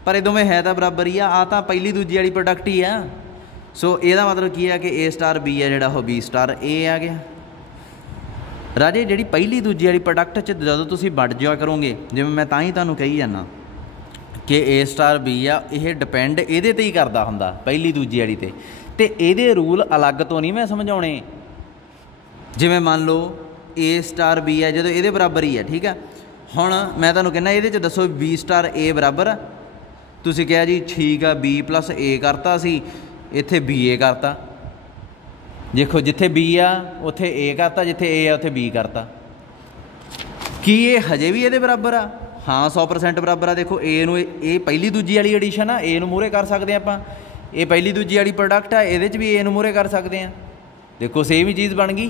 पर ये दोवें है तो बराबर ही आ तां पहली दूजी वाली प्रोडक्ट ही आ। सो ਇਹਦਾ मतलब की है कि ए स्टार बी है ਜਿਹੜਾ ਉਹ बी स्टार ए आ गया। राजे ਜਿਹੜੀ ਪਹਿਲੀ ਦੂਜੀ ਵਾਲੀ ਪ੍ਰੋਡਕਟ 'ਚ ਜਦੋਂ ਤੁਸੀਂ ਵੜ ਜਾਇਆ ਕਰੋਗੇ, ਜਿਵੇਂ ਮੈਂ ਤਾਂ ਹੀ ਤੁਹਾਨੂੰ ਕਹੀ ਜਾਂਦਾ ਕਿ ए स्टार बी ਆ, ਇਹ ਡਿਪੈਂਡ ਇਹਦੇ ਤੇ ਹੀ ਕਰਦਾ ਹੁੰਦਾ ਪਹਿਲੀ ਦੂਜੀ ਵਾਲੀ ਤੇ। ਤੇ ਇਹਦੇ ਰੂਲ ਅਲੱਗ ਤੋਂ ਨਹੀਂ ਮੈਂ ਸਮਝਾਉਣੇ। ਜਿਵੇਂ ਮੰਨ ਲਓ ए स्टार बी है ਜਦੋਂ ਇਹਦੇ ਬਰਾਬਰ ਹੀ ਹੈ, ठीक है। ਹੁਣ ਮੈਂ ਤੁਹਾਨੂੰ ਕਹਿੰਦਾ ਇਹਦੇ 'ਚ ਦੱਸੋ बी स्टार ए बराबर। ਤੁਸੀਂ ਕਿਹਾ ਜੀ ठीक है बी प्लस ए करता सी, इत्थे बी ए करता। देखो जिथे बी आ उत्थे ए करता, जिथे ए आ उत्थे बी करता। की ये हजे भी ये बराबर आ? हाँ 100% बराबर आ। देखो ए नूं ए पहली दूजी वाली एडिशन आ, ए नूं मूहरे कर सकते हैं आपां। ये पहली दूजी वाली प्रोडक्ट आ, ये भी ए नूं मूहरे कर सकते हैं। देखो सेम ही चीज़ बन गई,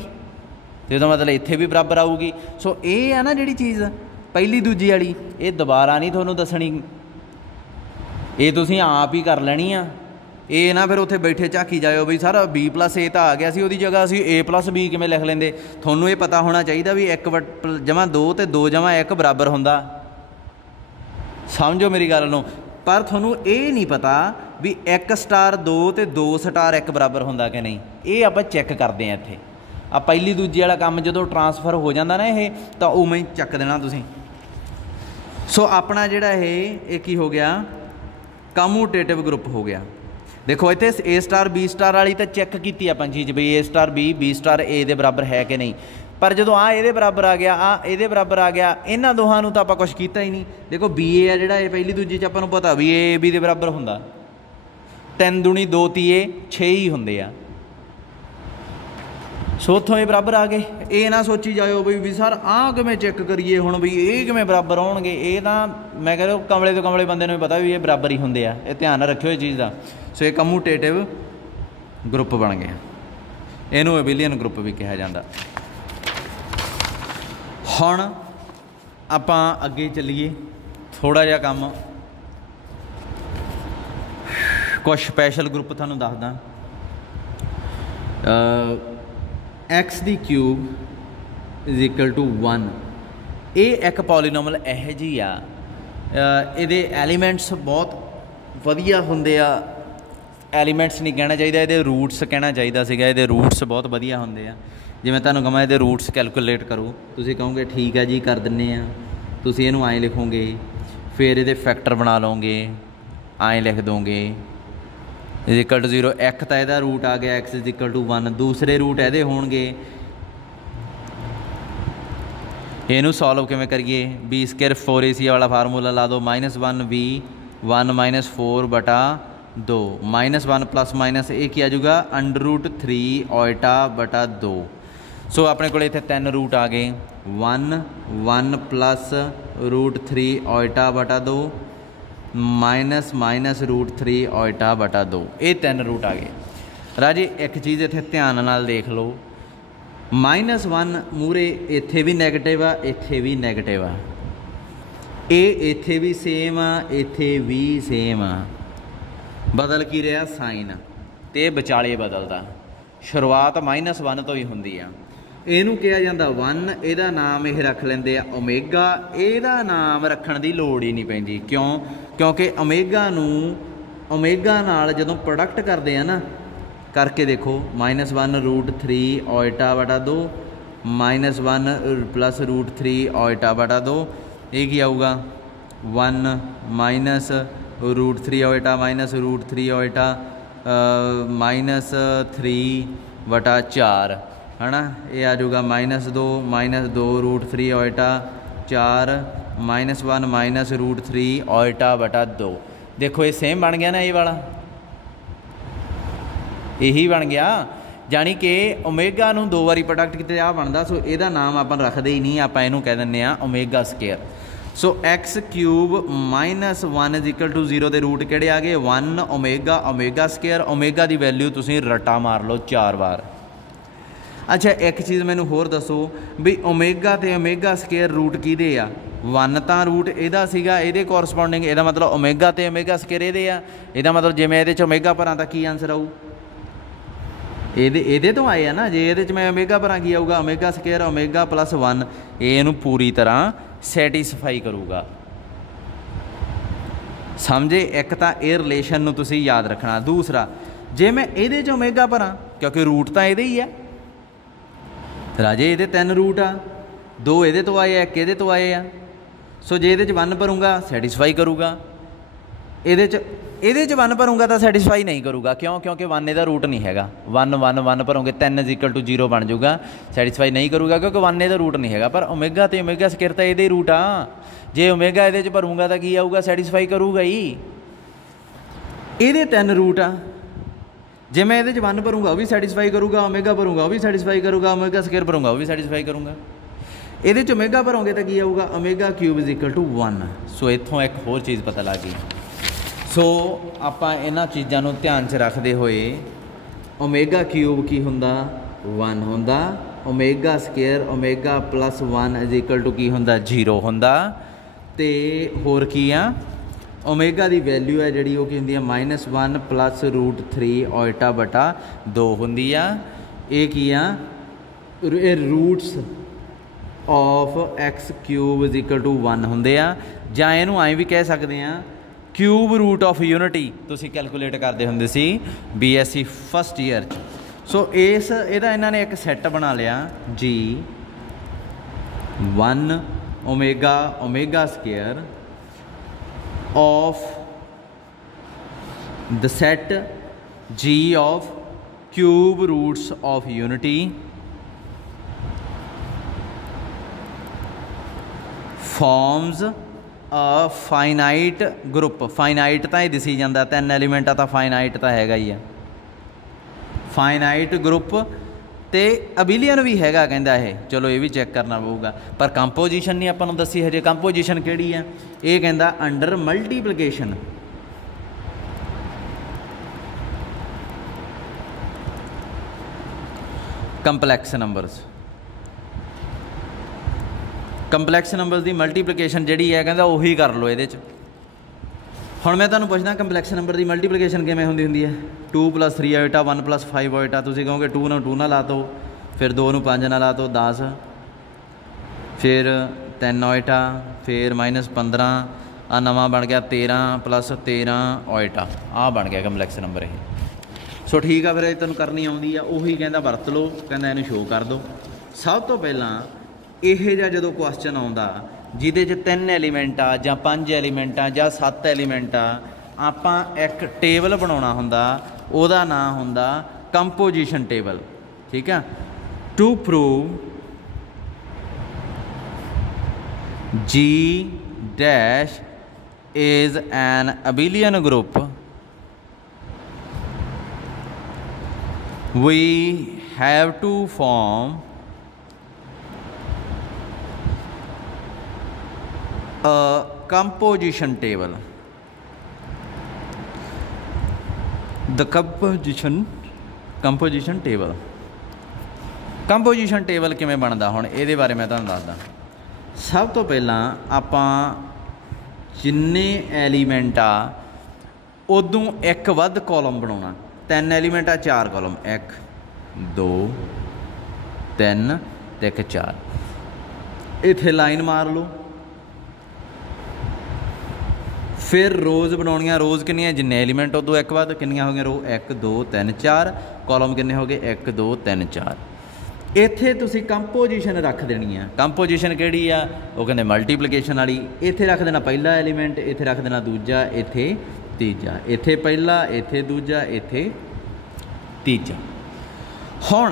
तो मतलब इत्थे भी बराबर आऊगी। सो ये आ ना जिहड़ी चीज़ पहली दूजी वाली, ये दोबारा नहीं तुहानूं दसणी, ये तुसीं आप ही कर लैणी आ। ਇਹ ना फिर उत्थे बैठे झाकी जाओ भी सर बी प्लस ए तो आ गया सी, उहदी जगह असीं ए प्लस बी किवें लिख लैंदे। तुहानूं ये पता होना चाहिए भी 1 जमा 2 ते 2 जमा 1 बराबर हुंदा। समझो मेरी गल नूं। पर तुहानूं ये नहीं पता भी 1 स्टार 2 ते 2 स्टार 1 बराबर हुंदा कि नहीं। ये आपां चैक करदे हां इत्थे। आ पहली दूजी वाला काम जदों ट्रांसफर हो जाता ना ये, तो उवें ही चक देना तुसीं। सो अपना जिहड़ा ये की हो गया कमूटेटिव ग्रुप हो गया। देखो इत्थे ए स्टार बी स्टार वाली तो चैक की आपां चीज़ भी ए स्टार बी स्टार ए दे बराबर है कि नहीं। पर जो आ ये बराबर आ गया, आ ये बराबर आ गया, इन्हों दोहां तो आप कुछ किया ही नहीं। देखो बी ए है जोड़ा, पहली दूजी च आपां नूं पता भी ए बी के बराबर होंदा, 3 दूनी 2 तीए 6 ही होंदे आ। सो उत्थों ये बराबर आ गए। ये ना सोची जाओ भी सर आ किवें चैक करिए हुण भी ये किवें बराबर आउणगे, ये तां मैं कह कमले तो कमले बंदे नूं पता भी ये बराबर ही होंदे आ, ये ध्यान रखियो इस चीज़ का। सो ये कम्यूटेटिव ग्रुप बन गया, इहनूं एबिलियन ग्रुप भी कहा जाता। हुण आपां अगे चलीए, थोड़ा जिहा काम कुछ स्पैशल ग्रुप तुहानूं दसदा। X the cube is equal to 1, ये एक पॉलीनोमल यह जी आ, ये एलीमेंट्स बहुत वधिया होंदे आ। एलीमेंट्स नहीं कहना चाहिए, ये रूट्स कहना चाहिए सीगा। ये रूट्स बहुत वधिया होंदे आ। जिवें तुहानूं कहां ये रूट्स कैलकुलेट करो, तुसीं कहोगे ठीक है जी कर दिंने आ, तुसीं इहनूं आएँ लिखोगे, फिर ये फैक्टर बना लोगे, आएँ लिख दोगे इज इक्वल टू 0। एक तो यदा रूट आ गया एक्स इज इक्वल टू 1, दूसरे रूट ये होणगे। इनू सॉल्व किवें करिए, बी स्केयर 4ac वाला फार्मूला ला दो, -1 b 1 - 4 बटा 2, -1 प्लस माइनस ये क्या आ जाऊगा √3 ओइटा बटा 2। सो अपने को इत्थे 3 रूट आ गए, 1 1 प्लस √3 ओइटा बटा 2 माइनस √3 ओइटा बटा 2, ये 3 रूट आ गए। राजे एक चीज़ इत्थे ध्यान नाल देख लो, -1 मूरे इत्थे भी नैगेटिव आ, इत्थे भी नैगेटिव आ, ये इत्थे भी सेम आ, इत्थे भी सेम आ। बदल की रहा साइन, तो विचाले बदलता। शुरुआत -1 तो ही होंदी आ। इनू कहा जाता 1, यदा नाम यह रख लेंदे आ ओमेगा, यदा नाम रखण दी लोड़ ही नहीं पैंदी। क्यों? क्योंकि ओमेगा नूं ओमेगा नाल जदों प्रोडक्ट करते हैं ना, करके देखो, -1 √3 ओइटा बटा 2 -1 प्लस √3 ओइटा बटा 2, ये की आऊगा 1 माइनस √3 ओइटा माइनस √3 ओइटा -3 बटा 4 है ना। ये आ जाऊगा -2 √3 ओइटा 4 -1 √3 ओइटा बटा 2। देखो ये सेम बन गया ना, ये वाला यही बन गया। जानी कि ओमेगा नूं 2 बारी प्रोडक्ट किते आ बनता। सो ਇਹਦਾ नाम आप रखते ही नहीं, आप इनू कह दिंदे आ omega square. So X cube -1 is equal to 0 के रूट किहड़े आ गए 1 ओमेगा ओमेगा स्केयर। ओमेगा की वैल्यू तुसीं रटा मार लो 4 बार। अच्छा एक चीज़ मैनू होर दसो भी ओमेगा ते ओमेगा स्केयर रूट किहदे आ? 1 तो रूट इहदा सीगा, इहदे कोरसपोंडिंग, इहदा मतलब ओमेगा ते ओमेगा स्केयर इहदे आ। इहदा मतलब जे मैं इहदे च ओमेगा भरां तां की आंसर आऊ? ये तो आए ना। जे ये मैं ओमेगा भरा की आऊगा ओमेगा स्केयर ओमेगा प्लस 1, ये पूरी तरह सैटिस्फाई करूगा। समझे? एक तो ये रिलेशन नूं तुसीं याद रखना। दूसरा जे मैं ये ओमेगा भरा, क्योंकि रूट तो ये ही है राजे, ये 3 रूट आ, 2 ये तो आए, 1 ये तो आए आ। सो जे ये 1 भरूँगा सैटिस्फाई करूगा, ये 1 भरूँगा तो सैटिस्फाई नहीं करूँगा। क्यों? क्योंकि 1 ਇਹਦਾ रूट नहीं है। 1 1 1 भरोगे 3 इज इक्वल टू 0 बन जाऊगा, सैटिस्फाई नहीं करूँगा क्योंकि 1 ਇਹਦਾ रूट नहीं है। पर ओमेगा तो ओमेगा स्केयर तो ये रूट आ, जे ओमेगा ये भरूँगा तो की आऊगा सैटिस्फाई करूँगा ही। ये 3 रूट आ, जे मैं ये 1 भरूँगा वो भी सैटिस्फाई करूँगा, ओमेगा भरूँगा वो भी सैटिस्फाई करूँगा, ओमेगा स्केयर भरूँगा वो भी सैटिस्फाई करूँगा। ये ओमेगा भरोगे तो की आऊगा omega cube is equal to 1। So इत्थों एक होर चीज़ पता लग गई। सो आपां इन्हां चीज़ां नूं ध्यान च रखते हुए ओमेगा क्यूब की हुंदा 1 हुंदा, omega square omega plus 1 is equal to की हुंदा 0 हुंदा, ते होर की आ ओमेगा की वैल्यू है जिहड़ी की हुंदी है -1 प्लस √3 ओइटा बटा 2 हुंदी आ। ये की आ roots of X cube is equal to 1 हुंदे आ, जां इहनूं ऐं भी कह सकते हैं क्यूब रूट ऑफ यूनिटी तुसीं कैलकुलेट करते हुंदे सी BSc फस्ट ईयर च। सो इस इहदा इन्हां ने एक सैट बना लिया जी 1 omega omega square of the set G of cube roots of unity forms a finite group. Finite तो ये दिसी जाता, 3 एलीमेंट तो फाइनाइट तो हैगा ही है। फाइनाइट ग्रुप तो अबिलियन भी हैगा कहता है, चलो ये भी चैक करना पऊगा, पर कंपोजिशन नहीं आपां नूं दसी हजे। कंपोजिशन किहड़ी है? ये कहता under multiplication. Complex numbers, complex numbers की मल्टीप्लिकेशन जिहड़ी है कहता उही कर लो ये। हुण मैं तुहानूं पुछदा कंपलैक्स नंबर की मल्टीप्लिकेशन किवें हुंदी हुंदी है? 2 + 3 होएटा, 1 + 5 होएटा। तुसीं कहोगे 2 नूं 2 नाल ला दो, फिर 2 नूं 5 नाल ला दो 10, फिर 3 होएटा, फिर -15, आ नवां बन गया 13 + 13 होएटा। आ बन गया कंपलैक्स नंबर ये। सो ठीक है, फिर ये तुहानूं करनी आउंदी आ, उही कहंदा वरत लो, कहंदा इहनूं शो कर दो। सब तो पहलां इहे जिहा जदों क्वेश्चन आउंदा जिहदे च 3 एलीमेंट आ जां 5 एलीमेंट आ जां 7 एलीमेंट आ, आपां एक टेबल बनाउणा हुंदा, उहदा नाम हुंदा कंपोजिशन टेबल। ठीक है। To prove G' is an abelian group, we have to form a composition table. The composition table, composition table किमें बनता हुण ये बारे मैं तुहानूं दसदा। सब तो पहला आपां जिन्ने एलीमेंट आ उदों एक वध कॉलम बनाउणा। 3 एलीमेंट आ 4 कॉलम, 1 2 3 ते 1 4। इत्थे लाइन मार लो। फिर रोज़ बनाउणियां। रोज़ कितनियां? जिन्ने एलीमेंट उदों एक वध। कितनियां हो गई रो? 1 2 3 4। कॉलम कितने हो गए? 1 2 3 4। इत्थे तुसीं कंपोजिशन रख देनी है। कंपोजिशन किहड़ी आ? वो कहंदे मल्टीप्लिकेशन वाली। इत्थे रख देना पहला एलीमेंट, इत्थे रख देना दूजा, इत्थे तीजा, इत्थे पहला, इत्थे दूजा, इत्थे तीजा। हुण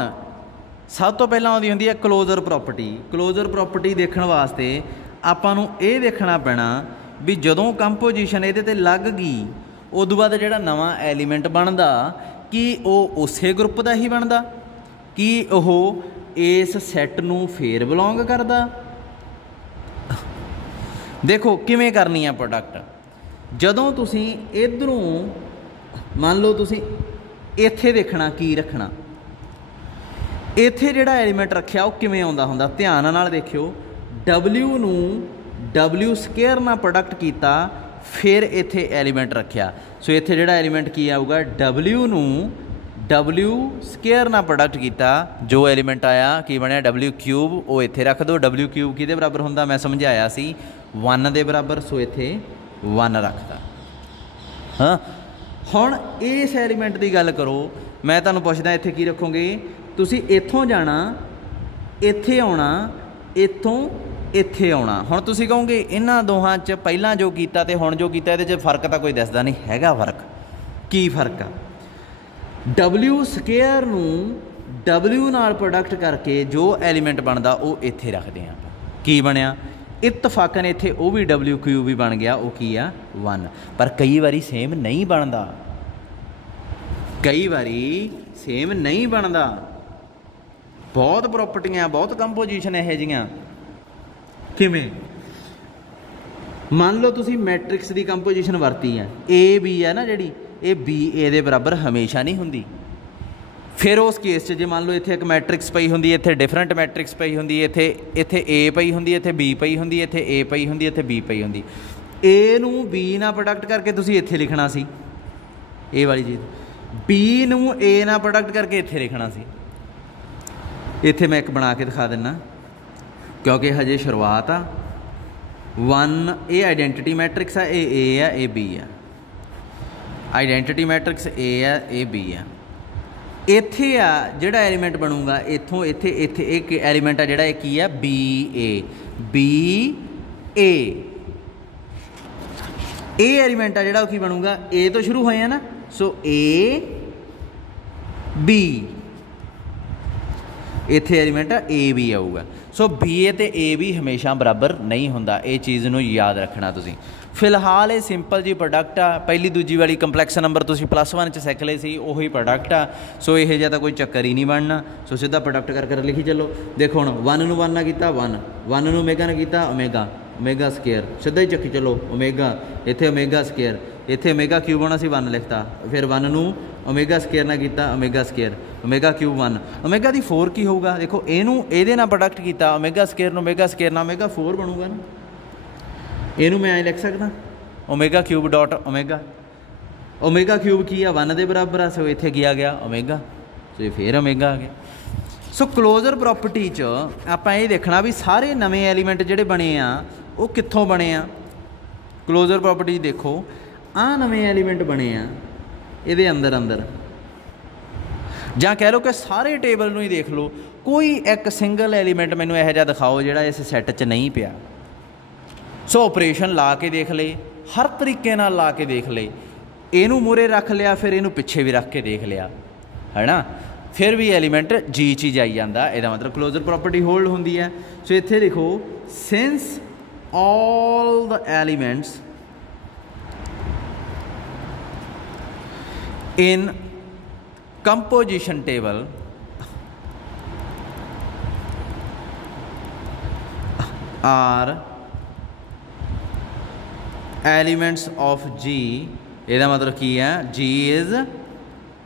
सब तो पहलां आउंदी हुंदी है क्लोजर प्रॉपर्टी। क्लोजर प्रॉपर्टी देखण वास्ते आपां नूं इह देखना पैना भी जदों कंपोजिशन इहदे ते लग गई उदों बाद जिहड़ा नवां एलीमेंट बनदा कि वो उसे ग्रुप का ही बनदा कि वह इस सैट नूं फेर बिलोंग करदा। देखो किवें करनी है प्रोडक्ट। जदों तुसीं इधरों मान लो तुसीं इत्थे देखना की रखना, इत्थे जिहड़ा एलीमेंट रखिया वो किवें आउंदा हुंदा। ध्यान नाल देखियो, W नूं W स्केयर नाल प्रोडक्ट कीता, फिर इत्थे एलीमेंट रखिया। सो इत्थे जिहड़ा एलीमेंट की आऊगा W नूं W स्केयर नाल प्रोडक्ट किया, जो एलीमेंट आया की बनिया W क्यूब, वो इत्थे रख दो। W क्यूब किहदे बराबर हुंदा? मैं समझाया सी 1 दे बराबर। सो इत्थे 1 रखदा। हाँ, हुण इस एलीमेंट की गल करो। मैं तुहानूं पुछदा इत्थे की रखोगे? तुसीं इत्थों जाना, इत्थे आउणा, इत्थों इत्थे आउणा। हुण तुसीं कहोगे इन्हां दोहां च पहिलां जो कीता ते हुण जो कीता इहदे च फर्क तां कोई दसदा नहीं हैगा। फर्क की फर्क आ? W स्केयर नूं W नाल प्रोडक्ट करके जो एलीमेंट बनता वो इत्थे रखते हैं। की बनया? इतफाकन इत्थे वो भी W क्यूब भी बन गया। वो की आ? 1। पर कई बारी सेम नहीं बनता, कई बारी सेम नहीं बनता। बहुत प्रॉपर्टियां, बहुत कंपोजिशन इहो जिहियां। किवें? मान लो तुसीं मैट्रिक्स की कंपोजिशन वरती है, A B है ना जिहड़ी, ये B A दे बराबर हमेशा नहीं हुंदी। फिर उस केस जे मान लो इत्थे एक मैट्रिक्स पई हुंदी, इत्थे डिफरेंट मैट्रिक्स पई हुंदी, इत्थे A पई हुंदी, इत्थे B पई हुंदी, इत्थे A पई हुंदी, इत्थे B पई हुंदी। A नूं B नाल प्रोडक्ट करके तुसीं इत्थे लिखना सी, ये वाली चीज़। B नूं A नाल प्रोडक्ट करके इत्थे लिखना सी। इत्थे मैं एक बना के दिखा दिना क्योंकि हजे शुरुआत आ। 1 ये आइडेंटिटी मैट्रिक्स है, ये A है, ये B है। आइडेंटिटी मैट्रिक्स A है, ये B है। इत्थे आ जिहड़ा एलीमेंट बनूगा इत्थों इत्थे इत्थे एक एलीमेंट आ जिहड़ा की है B A। B A A element आ जिहड़ा की बनूगा A तो शुरू होए है ना। सो A B इत्थे एलीमेंट ए बी आऊगा। सो बी ए तो ए बी हमेशा बराबर नहीं होंदा, ये चीज़ नूं याद रखना तुसीं। फिलहाल ये सिंपल जी प्रोडक्ट आ, पहली दूजी वाली कंपलैक्स नंबर तुसीं +1 च सिख लए सी, उही प्रोडक्ट आ। सो यह जिहा कोई चक्कर ही नहीं बनना। सो सीधा प्रोडक्ट कर लिखी चलो। देखो हुण 1 नूं 1 नाल कीता 1, 1 नूं ओमेगा ने कीता ओमेगा, ओमेगा स्केयर सीधा ही चक्की चलो ओमेगा, इत्थे ओमेगा स्केयर, इत्थे ओमेगा क्यूब होना सी 1 लिखता, फिर 1 नूं ओमेगा स्केयर ना कीता omega square, omega cube 1, omega दी 4 की होगा। देखो इनू ये ना प्रोडक्ट किया ओमेगा स्केयर नूं ओमेगा स्केयर ना ओमेगा 4 बनूगा ना, इनू मैं लिख सकदा omega cube dot omega, omega cube की आ 1 के बराबर आ। सो इत्थे की आ गया ओमेगा, सो ये फिर ओमेगा आ गया। सो क्लोजर प्रॉपर्टी च आपां ये देखना भी सारे नवे एलीमेंट जिहड़े बने आ वो कित्थों बने आ। क्लोजर प्रॉपर्टी देखो आ नवे एलीमेंट बने आ ये अंदर अंदर, ਜਾਂ कह लो कि सारे टेबल ਨੂੰ ही देख लो, कोई एक सिंगल एलीमेंट मैनू यह जिहा दिखाओ जिहड़ा इस सैट 'च नहीं पिया। सो ऑपरेशन ला के देख ले, हर तरीके नाल ला के देख ले, इनू मूहरे रख लिया, फिर इनू पिछे भी रख के देख लिया, है ना, फिर भी एलीमेंट जी च ही जाई जांदा। इहदा मतलब क्लोजर प्रॉपर्टी होल्ड होंदी है। सो इत्थे लिखो since all the elements in composition table are elements of G, ਇਹਦਾ मतलब की है G is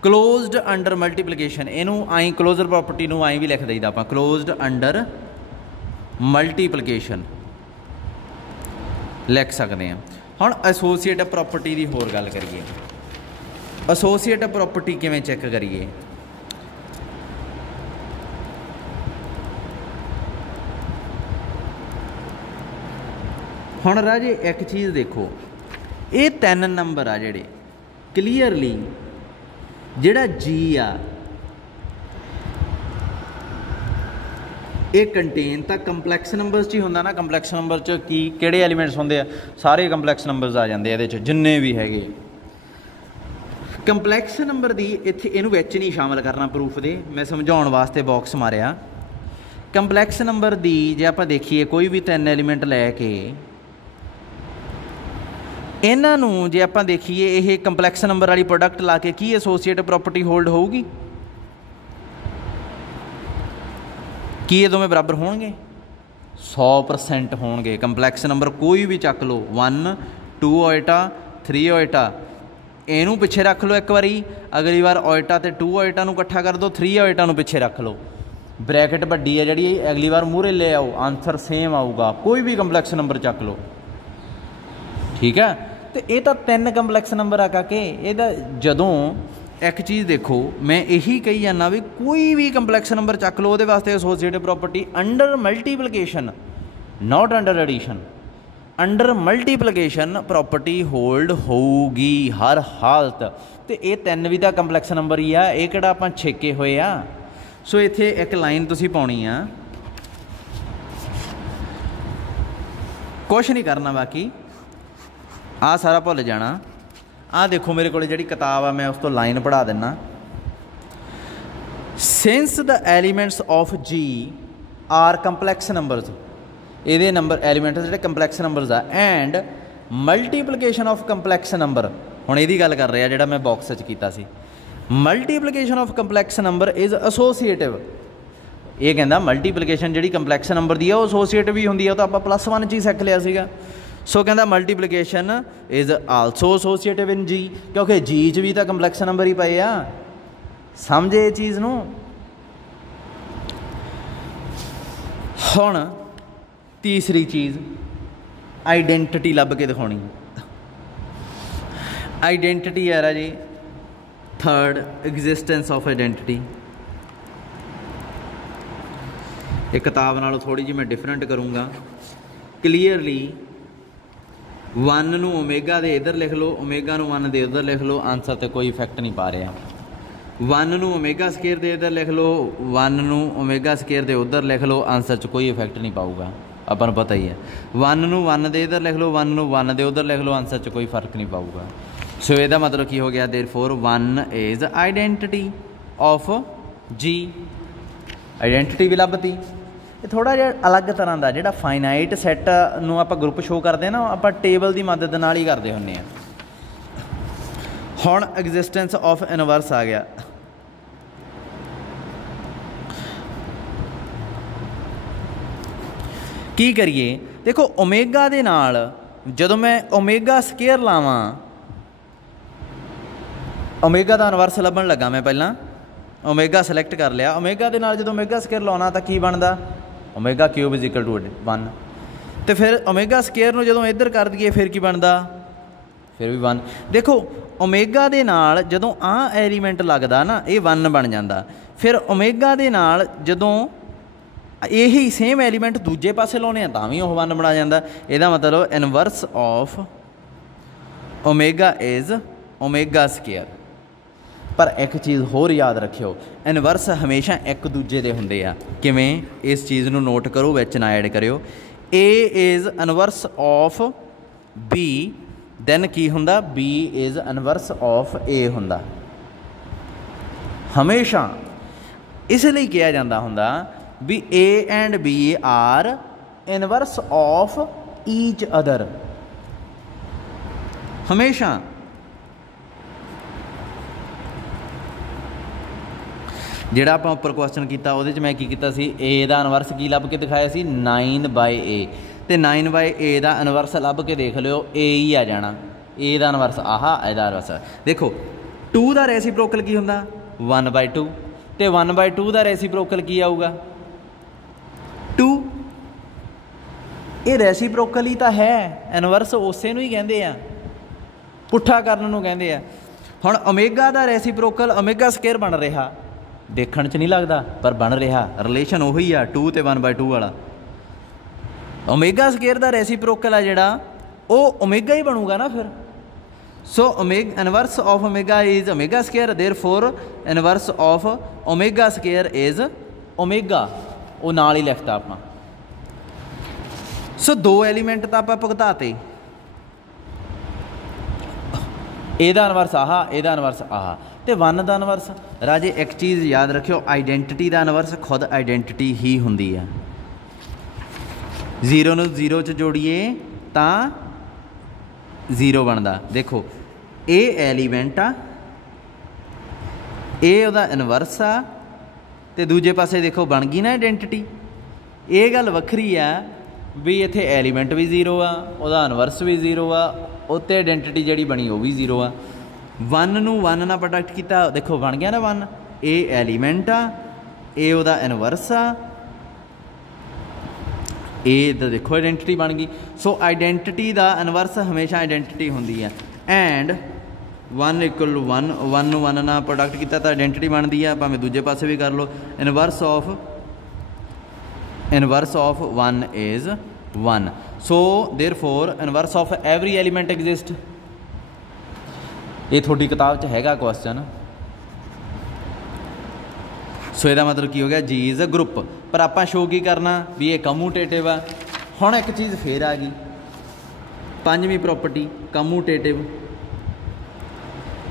closed under multiplication। इनू आई क्लोजर प्रॉपर्टी नू आई भी लिख दईदा आपां closed under multiplication लिख सकते हैं। हुण एसोसीएटिव प्रॉपर्टी की होर गल करिए। एसोसीएटिव प्रॉपर्टी किवें चैक करिए। हुण राजे एक चीज़ देखो, ये 3 नंबर आ जिहड़े क्लीयरली जिहड़ा जी आ ये कंटेन तो कंपलैक्स नंबर्स च ही होंदा ना। कंपलैक्स नंबर च की किहड़े एलीमेंट्स होंदे आ, सारे कंपलैक्स नंबर्स आ जांदे इहदे च जिन्ने भी हैगे। कंपलैक्स नंबर की इत्थे इनू विच नहीं शामिल करना प्रूफ दे, मैं समझाउण वास्ते बॉक्स मारिया। कंपलैक्स नंबर की जे आपां देखीए कोई भी 3 एलीमेंट लैके इन्हां नूं जे आपां देखीए ये कंपलैक्स नंबर वाली प्रोडक्ट ला के की एसोसीएटिव प्रॉपर्टी होल्ड होगी, की ये दोवें बराबर होणगे? 100% होणगे। कंपलैक्स नंबर कोई भी चक लो 1 2 ओएटा 3 ओएटा, इनू पिछे रख लो एक बारी, अगली बार ओएटा तो 2 ओएटा नूं इकट्ठा कर दो, 3 ओएटा नूं पिछे रख लो, ब्रैकेट वड्डी है जिहड़ी, अगली बार मूहरे ले आओ, आंसर सेम आऊगा। कोई भी कंपलैक्स नंबर चक लो, ठीक है। तो ये तो 3 कंपलैक्स नंबर आ के ये जदों एक चीज़ देखो, मैं यही कही जाना भी कोई भी कंपलैक्स नंबर चक लो, वो वास्ते associative property under multiplication not under addition, under multiplication property hold होगी हर हालत। तो ये 3 भी तो कंपलैक्स नंबर ही आ, ये किहड़ा आपां छेके होए आ। सो इत्थे एक लाइन तुसीं पाउणी आ, कुछ नहीं करना, बाकी आ सारा भुल जाना। आ देखो मेरे को जिहड़ी किताब आ, मैं उस तो लाइन पढ़ा दिना। Since the elements of G are complex numbers, ये नंबर एलीमेंट जो कंपलैक्स नंबरस आ, and multiplication of complex number, हुण इहदी गल कर रहा जिहड़ा मैं बॉक्स च कीता सी, multiplication of complex number is associative. ये कहता मल्टीप्लिकेशन जिहड़ी कंपलैक्स नंबर दी है वो एसोसीएटिव ही होंदी है, तो आपां +1 च ही सीख लिया सीगा। सो कहता मल्टीप्लिकेशन इज़ आलसो एसोसीएटिव इन जी, क्योंकि जी च भी तो कंपलैक्स नंबर ही पे आ। समझे ये चीज़ नूं? हुण तीसरी चीज़ आइडेंटिटी लभ के दिखानी। आइडेंटिटी है राजी, थर्ड एग्जिस्टेंस ऑफ आइडेंटिटी। एक किताब नालों थोड़ी जी मैं डिफरेंट करूँगा। क्लीयरली 1 नूं ओमेगा दे इधर लिख लो, ओमेगा नूं 1 दे उधर लिख लो, आंसर तो कोई इफैक्ट नहीं पा रहा। 1 नूं ओमेगा स्केयर दे इधर लिख लो, 1 नूं ओमेगा स्केयर दे उधर लिख लो, आंसर च कोई इफैक्ट नहीं पाऊगा, अपन पता ही है। 1 नूं 1 दे इधर लिख लो, 1 नूं 1 दे उधर लिख लो, आंसर च कोई फर्क नहीं पाऊगा। सो इसका मतलब की हो गया, therefore 1 is identity of G. Identity ਵੀ ਲੱਭਤੀ। ਇਹ ਥੋੜ੍ਹਾ ਜਿਹਾ ਅਲੱਗ ਤਰ੍ਹਾਂ ਦਾ, ਜਿਹੜਾ ਫਾਈਨਾਈਟ ਸੈੱਟ ਨੂੰ ਆਪਾਂ ਗਰੁੱਪ ਸ਼ੋਅ ਕਰਦੇ ਹਾਂ ਨਾ, ਆਪਾਂ ਟੇਬਲ ਦੀ ਮਦਦ ਨਾਲ ਹੀ ਕਰਦੇ ਹੁੰਦੇ ਹਾਂ। ਹੁਣ ਐਗਜ਼ਿਸਟੈਂਸ ਆਫ ਇਨਵਰਸ ਆ ਗਿਆ। ਕੀ ਕਰੀਏ? ਦੇਖੋ ਓਮੇਗਾ ਦੇ ਨਾਲ ਜਦੋਂ ਮੈਂ ਓਮੇਗਾ ਸਕੇਅਰ ਲਾਵਾਂ, ਓਮੇਗਾ ਦਾ ਇਨਵਰਸ ਲੱਭਣ ਲੱਗਾ ਮੈਂ, ਪਹਿਲਾਂ ਓਮੇਗਾ ਸਿਲੈਕਟ ਕਰ ਲਿਆ। ਓਮੇਗਾ ਦੇ ਨਾਲ ਜਦੋਂ ਓਮੇਗਾ ਸਕੇਅਰ ਲਾਉਣਾ ਤਾਂ ਕੀ ਬਣਦਾ? Omega cube is equal to 1। ਅਤੇ ਫਿਰ ਓਮੇਗਾ ਸਕੇਅਰ ਨੂੰ ਜਦੋਂ ਇੱਧਰ ਕਰ ਦਈਏ ਫਿਰ ਕੀ ਬਣਦਾ? ਫਿਰ ਵੀ 1। ਦੇਖੋ ਓਮੇਗਾ ਦੇ ਨਾਲ ਜਦੋਂ ਆਹ ਐਲੀਮੈਂਟ ਲੱਗਦਾ ਨਾ, ਇਹ 1 ਬਣ ਜਾਂਦਾ। ਫਿਰ ਓਮੇਗਾ ਦੇ ਨਾਲ ਜਦੋਂ ਇਹੀ ਸੇਮ ਐਲੀਮੈਂਟ ਦੂਜੇ ਪਾਸੇ ਲਾਉਣੇ ਆ ਤਾਂ ਵੀ ਉਹ 1 ਬਣਾ ਜਾਂਦਾ। ਇਹਦਾ ਮਤਲਬ inverse of omega is omega square. ਪਰ ਇੱਕ ਚੀਜ਼ ਹੋਰ ਯਾਦ ਰੱਖਿਓ, ਇਨਵਰਸ ਹਮੇਸ਼ਾ ਇੱਕ ਦੂਜੇ ਦੇ ਹੁੰਦੇ ਆ। ਕਿਵੇਂ? ਇਸ ਚੀਜ਼ ਨੂੰ ਨੋਟ ਕਰੋ, ਵਿੱਚ ਨਾ ਐਡ ਕਰਿਓ। A is inverse of B, then ਕੀ ਹੁੰਦਾ? B is inverse of A ਹੁੰਦਾ ਹਮੇਸ਼ਾ। ਇਸ ਲਈ ਕਿਹਾ ਜਾਂਦਾ ਹੁੰਦਾ ਵੀ A and B are inverse of each other ਹਮੇਸ਼ਾ। ਜਿਹੜਾ ਆਪਾਂ ਉੱਪਰ ਕੁਐਸਚਨ ਕੀਤਾ ਉਹਦੇ 'ਚ ਮੈਂ ਕੀ ਕੀਤਾ ਸੀ? A ਦਾ ਇਨਵਰਸ ਕੀ ਲੱਭ ਕੇ ਦਿਖਾਇਆ ਸੀ? 9/A। ਅਤੇ 9/A ਦਾ ਇਨਵਰਸ ਲੱਭ ਕੇ ਦੇਖ ਲਿਓ, A ਹੀ ਆ ਜਾਣਾ। A ਦਾ ਇਨਵਰਸ ਆਹ, ਇਹਦਾ ਇਨਵਰਸ। ਦੇਖੋ 2 ਦਾ ਰੈਸੀਪ੍ਰੋਕਲ ਕੀ ਹੁੰਦਾ? 1/2। ਅਤੇ 1/2 ਦਾ ਰੈਸੀਪ੍ਰੋਕਲ ਕੀ ਆਊਗਾ? 2। ਇਹ ਰੈਸੀਪ੍ਰੋਕਲ ਹੀ ਤਾਂ ਹੈ, ਇਨਵਰਸ ਉਸੇ ਨੂੰ ਹੀ ਕਹਿੰਦੇ ਆ, ਪੁੱਠਾ ਕਰਨ ਨੂੰ ਕਹਿੰਦੇ ਆ। ਹੁਣ ਓਮੇਗਾ ਦਾ ਰੈਸੀਪ੍ਰੋਕਲ ਓਮੇਗਾ ਸਕੇਅਰ ਬਣ ਰਿਹਾ, ਦੇਖਣ 'ਚ ਨਹੀਂ ਲੱਗਦਾ ਪਰ ਬਣ ਰਿਹਾ। ਰਿਲੇਸ਼ਨ ਉਹੀ ਆ 2 ਅਤੇ 1/2 ਵਾਲਾ। ਓਮੇਗਾ ਸਕੇਅਰ ਦਾ ਰੈਸੀਪ੍ਰੋਕਲ ਆ ਜਿਹੜਾ, ਉਹ ਓਮੇਗਾ ਹੀ ਬਣੂਗਾ ਨਾ ਫਿਰ। So inverse of omega is omega square, therefore inverse of omega square is omega. ਉਹ ਨਾਲ ਹੀ ਲਿਖਤਾ ਆਪਾਂ। ਸੋ 2 ਐਲੀਮੈਂਟ ਤਾਂ ਆਪਾਂ ਭੁਗਤਾਤੇ। ਇਹਦਾ ਇਨਵਰਸ ਆਹ, ਇਹਦਾ ਇਨਵਰਸ ਆਹ, ਅਤੇ 1 ਦਾ ਇਨਵਰਸ। ਰਾਜੇ ਇੱਕ ਚੀਜ਼ ਯਾਦ ਰੱਖਿਓ, ਆਈਡੈਂਟਿਟੀ ਦਾ ਇਨਵਰਸ ਖੁਦ ਆਈਡੈਂਟਿਟੀ ਹੀ ਹੁੰਦੀ ਆ। 0 ਨੂੰ 0 'ਚ ਜੋੜੀਏ ਤਾਂ 0 ਬਣਦਾ। ਦੇਖੋ ਇਹ ਐਲੀਮੈਂਟ ਆ, ਇਹ ਉਹਦਾ ਇਨਵਰਸ ਆ, ਅਤੇ ਦੂਜੇ ਪਾਸੇ ਦੇਖੋ ਬਣ ਗਈ ਨਾ ਆਈਡੈਂਟਿਟੀ। ਇਹ ਗੱਲ ਵੱਖਰੀ ਆ ਵੀ ਇੱਥੇ ਐਲੀਮੈਂਟ ਵੀ 0 ਆ, ਉਹਦਾ ਇਨਵਰਸ ਵੀ 0 ਆ, ਉੱਤੇ ਆਈਡੈਂਟਿਟੀ ਜਿਹੜੀ ਬਣੀ ਉਹ ਵੀ 0 ਆ। 1 ਨੂੰ 1 ਨਾਲ ਪ੍ਰੋਡਕਟ ਕੀਤਾ, ਦੇਖੋ ਬਣ ਗਿਆ ਨਾ 1। ਇਹ ਐਲੀਮੈਂਟ ਆ, ਇਹ ਉਹਦਾ ਇਨਵਰਸ ਆ, ਇਹ ਤਾਂ ਦੇਖੋ ਆਈਡੈਂਟਿਟੀ ਬਣ ਗਈ। ਸੋ ਆਈਡੈਂਟਿਟੀ ਦਾ ਇਨਵਰਸ ਹਮੇਸ਼ਾ ਆਈਡੈਂਟਿਟੀ ਹੁੰਦੀ ਹੈ। ਐਂਡ 1 = 1, 1 ਨੂੰ 1 ਨਾਲ ਪ੍ਰੋਡਕਟ ਕੀਤਾ ਤਾਂ ਆਈਡੈਂਟਿਟੀ ਬਣਦੀ ਆ, ਭਾਵੇਂ ਦੂਜੇ ਪਾਸੇ ਵੀ ਕਰ ਲਓ। Inverse of 1 is 1। So therefore inverse of every element exist. ਇਹ ਤੁਹਾਡੀ ਕਿਤਾਬ 'ਚ ਹੈਗਾ ਕੁਐਸਚਨ। ਸੋ ਇਹਦਾ ਮਤਲਬ ਕੀ ਹੋ ਗਿਆ? G is a group. ਪਰ ਆਪਾਂ ਸ਼ੋਅ ਕੀ ਕਰਨਾ ਵੀ ਇਹ ਕਮੂਟੇਟਿਵ ਆ। ਹੁਣ ਇੱਕ ਚੀਜ਼ ਫੇਰ ਆ ਗਈ, 5ਵੀਂ ਪ੍ਰੋਪਰਟੀ ਕਮੂਟੇਟਿਵ।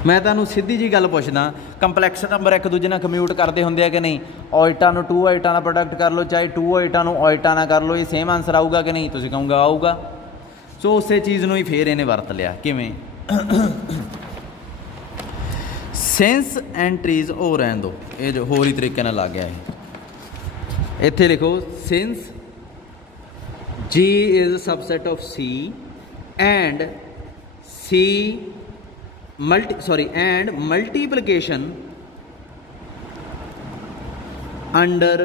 ਮੈਂ ਤੁਹਾਨੂੰ ਸਿੱਧੀ ਜੀ ਗੱਲ ਪੁੱਛਦਾ, ਕੰਪਲੈਕਸ ਨੰਬਰ ਇੱਕ ਦੂਜੇ ਨਾਲ ਕਮਿਊਟ ਕਰਦੇ ਹੁੰਦੇ ਆ ਕਿ ਨਹੀਂ? ਓਇਟਾਂ ਨੂੰ 2 ਓਇਟਾਂ ਨਾਲ ਪ੍ਰੋਡਕਟ ਕਰ ਲਓ, ਚਾਹੇ 2 ਓਇਟਾਂ ਨੂੰ ਓਇਟਾਂ ਨਾਲ ਕਰ ਲਓ, ਇਹ ਸੇਮ ਆਨਸਰ ਆਊਗਾ ਕਿ ਨਹੀਂ? ਤੁਸੀਂ ਕਹੋਗੇ ਆਊਗਾ। ਸੋ ਉਸੇ ਚੀਜ਼ ਨੂੰ ਹੀ ਫੇਰ ਇਹਨੇ ਵਰਤ ਲਿਆ। ਕਿਵੇਂ? ਸੈਂਸ ਐਂਟਰੀਜ਼ ਉਹ ਰਹਿਣ ਦਿਓ, ਇਹ ਜੋ ਹੋਰ ਹੀ ਤਰੀਕੇ ਨਾਲ ਲੱਗ ਗਿਆ। ਇਹ ਇੱਥੇ ਲਿਖੋ since G is a subset of C and and multiplication under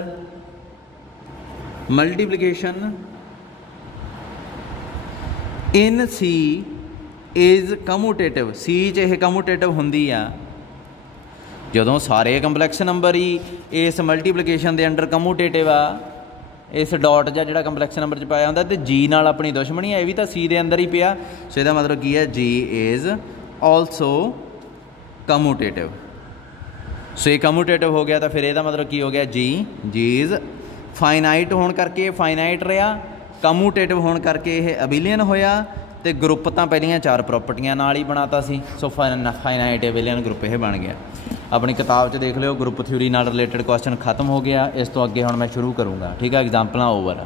multiplication in C is commutative। C 'ਚ ਇਹ commutative ਹੁੰਦੀ ਆ ਜਦੋਂ ਸਾਰੇ ਕੰਪਲੈਕਸ ਨੰਬਰ ਹੀ ਇਸ ਮਲਟੀਪਲੀਕੇਸ਼ਨ ਦੇ ਅੰਡਰ ਕਮੂਟੇਟਿਵ ਆ। ਇਸ ਡਾਟ ਜਾਂ ਜਿਹੜਾ ਕੰਪਲੈਕਸ ਨੰਬਰ 'ਚ ਪਾਇਆ ਹੁੰਦਾ ਅਤੇ G ਨਾਲ ਆਪਣੀ ਦੁਸ਼ਮਣੀ ਆ, ਇਹ ਵੀ ਤਾਂ C ਦੇ ਅੰਦਰ ਹੀ ਪਿਆ। ਸੋ ਇਹਦਾ ਮਤਲਬ ਕੀ ਹੈ? G is also commutative. So ਇਹ ਕਮੂਟੇਟਿਵ ਹੋ ਗਿਆ ਤਾਂ ਫਿਰ ਇਹਦਾ ਮਤਲਬ ਕੀ ਹੋ ਗਿਆ? G ਇਜ਼ ਫਾਈਨਾਈਟ ਹੋਣ ਕਰਕੇ ਫਾਈਨਾਈਟ ਰਿਹਾ, ਕਮੂਟੇਟਿਵ ਹੋਣ ਕਰਕੇ ਇਹ ਅਬਿਲੀਅਨ ਹੋਇਆ, ਅਤੇ ਗਰੁੱਪ ਤਾਂ ਪਹਿਲੀਆਂ 4 ਪ੍ਰੋਪਰਟੀਆਂ ਨਾਲ ਹੀ ਬਣਾਤਾ ਸੀ। ਸੋ ਫਾਈਨਾਈਟ ਅਬਿਲੀਅਨ ਗਰੁੱਪ ਇਹ ਬਣ ਗਿਆ। अपनी किताब 'ਚ देख लियो ग्रुप थ्योरी नाल रिलेटेड क्वेश्चन खत्म हो गया। इस तो अगे हुण मैं शुरू करूँगा। ठीक है, एग्जाम्पल ओवर।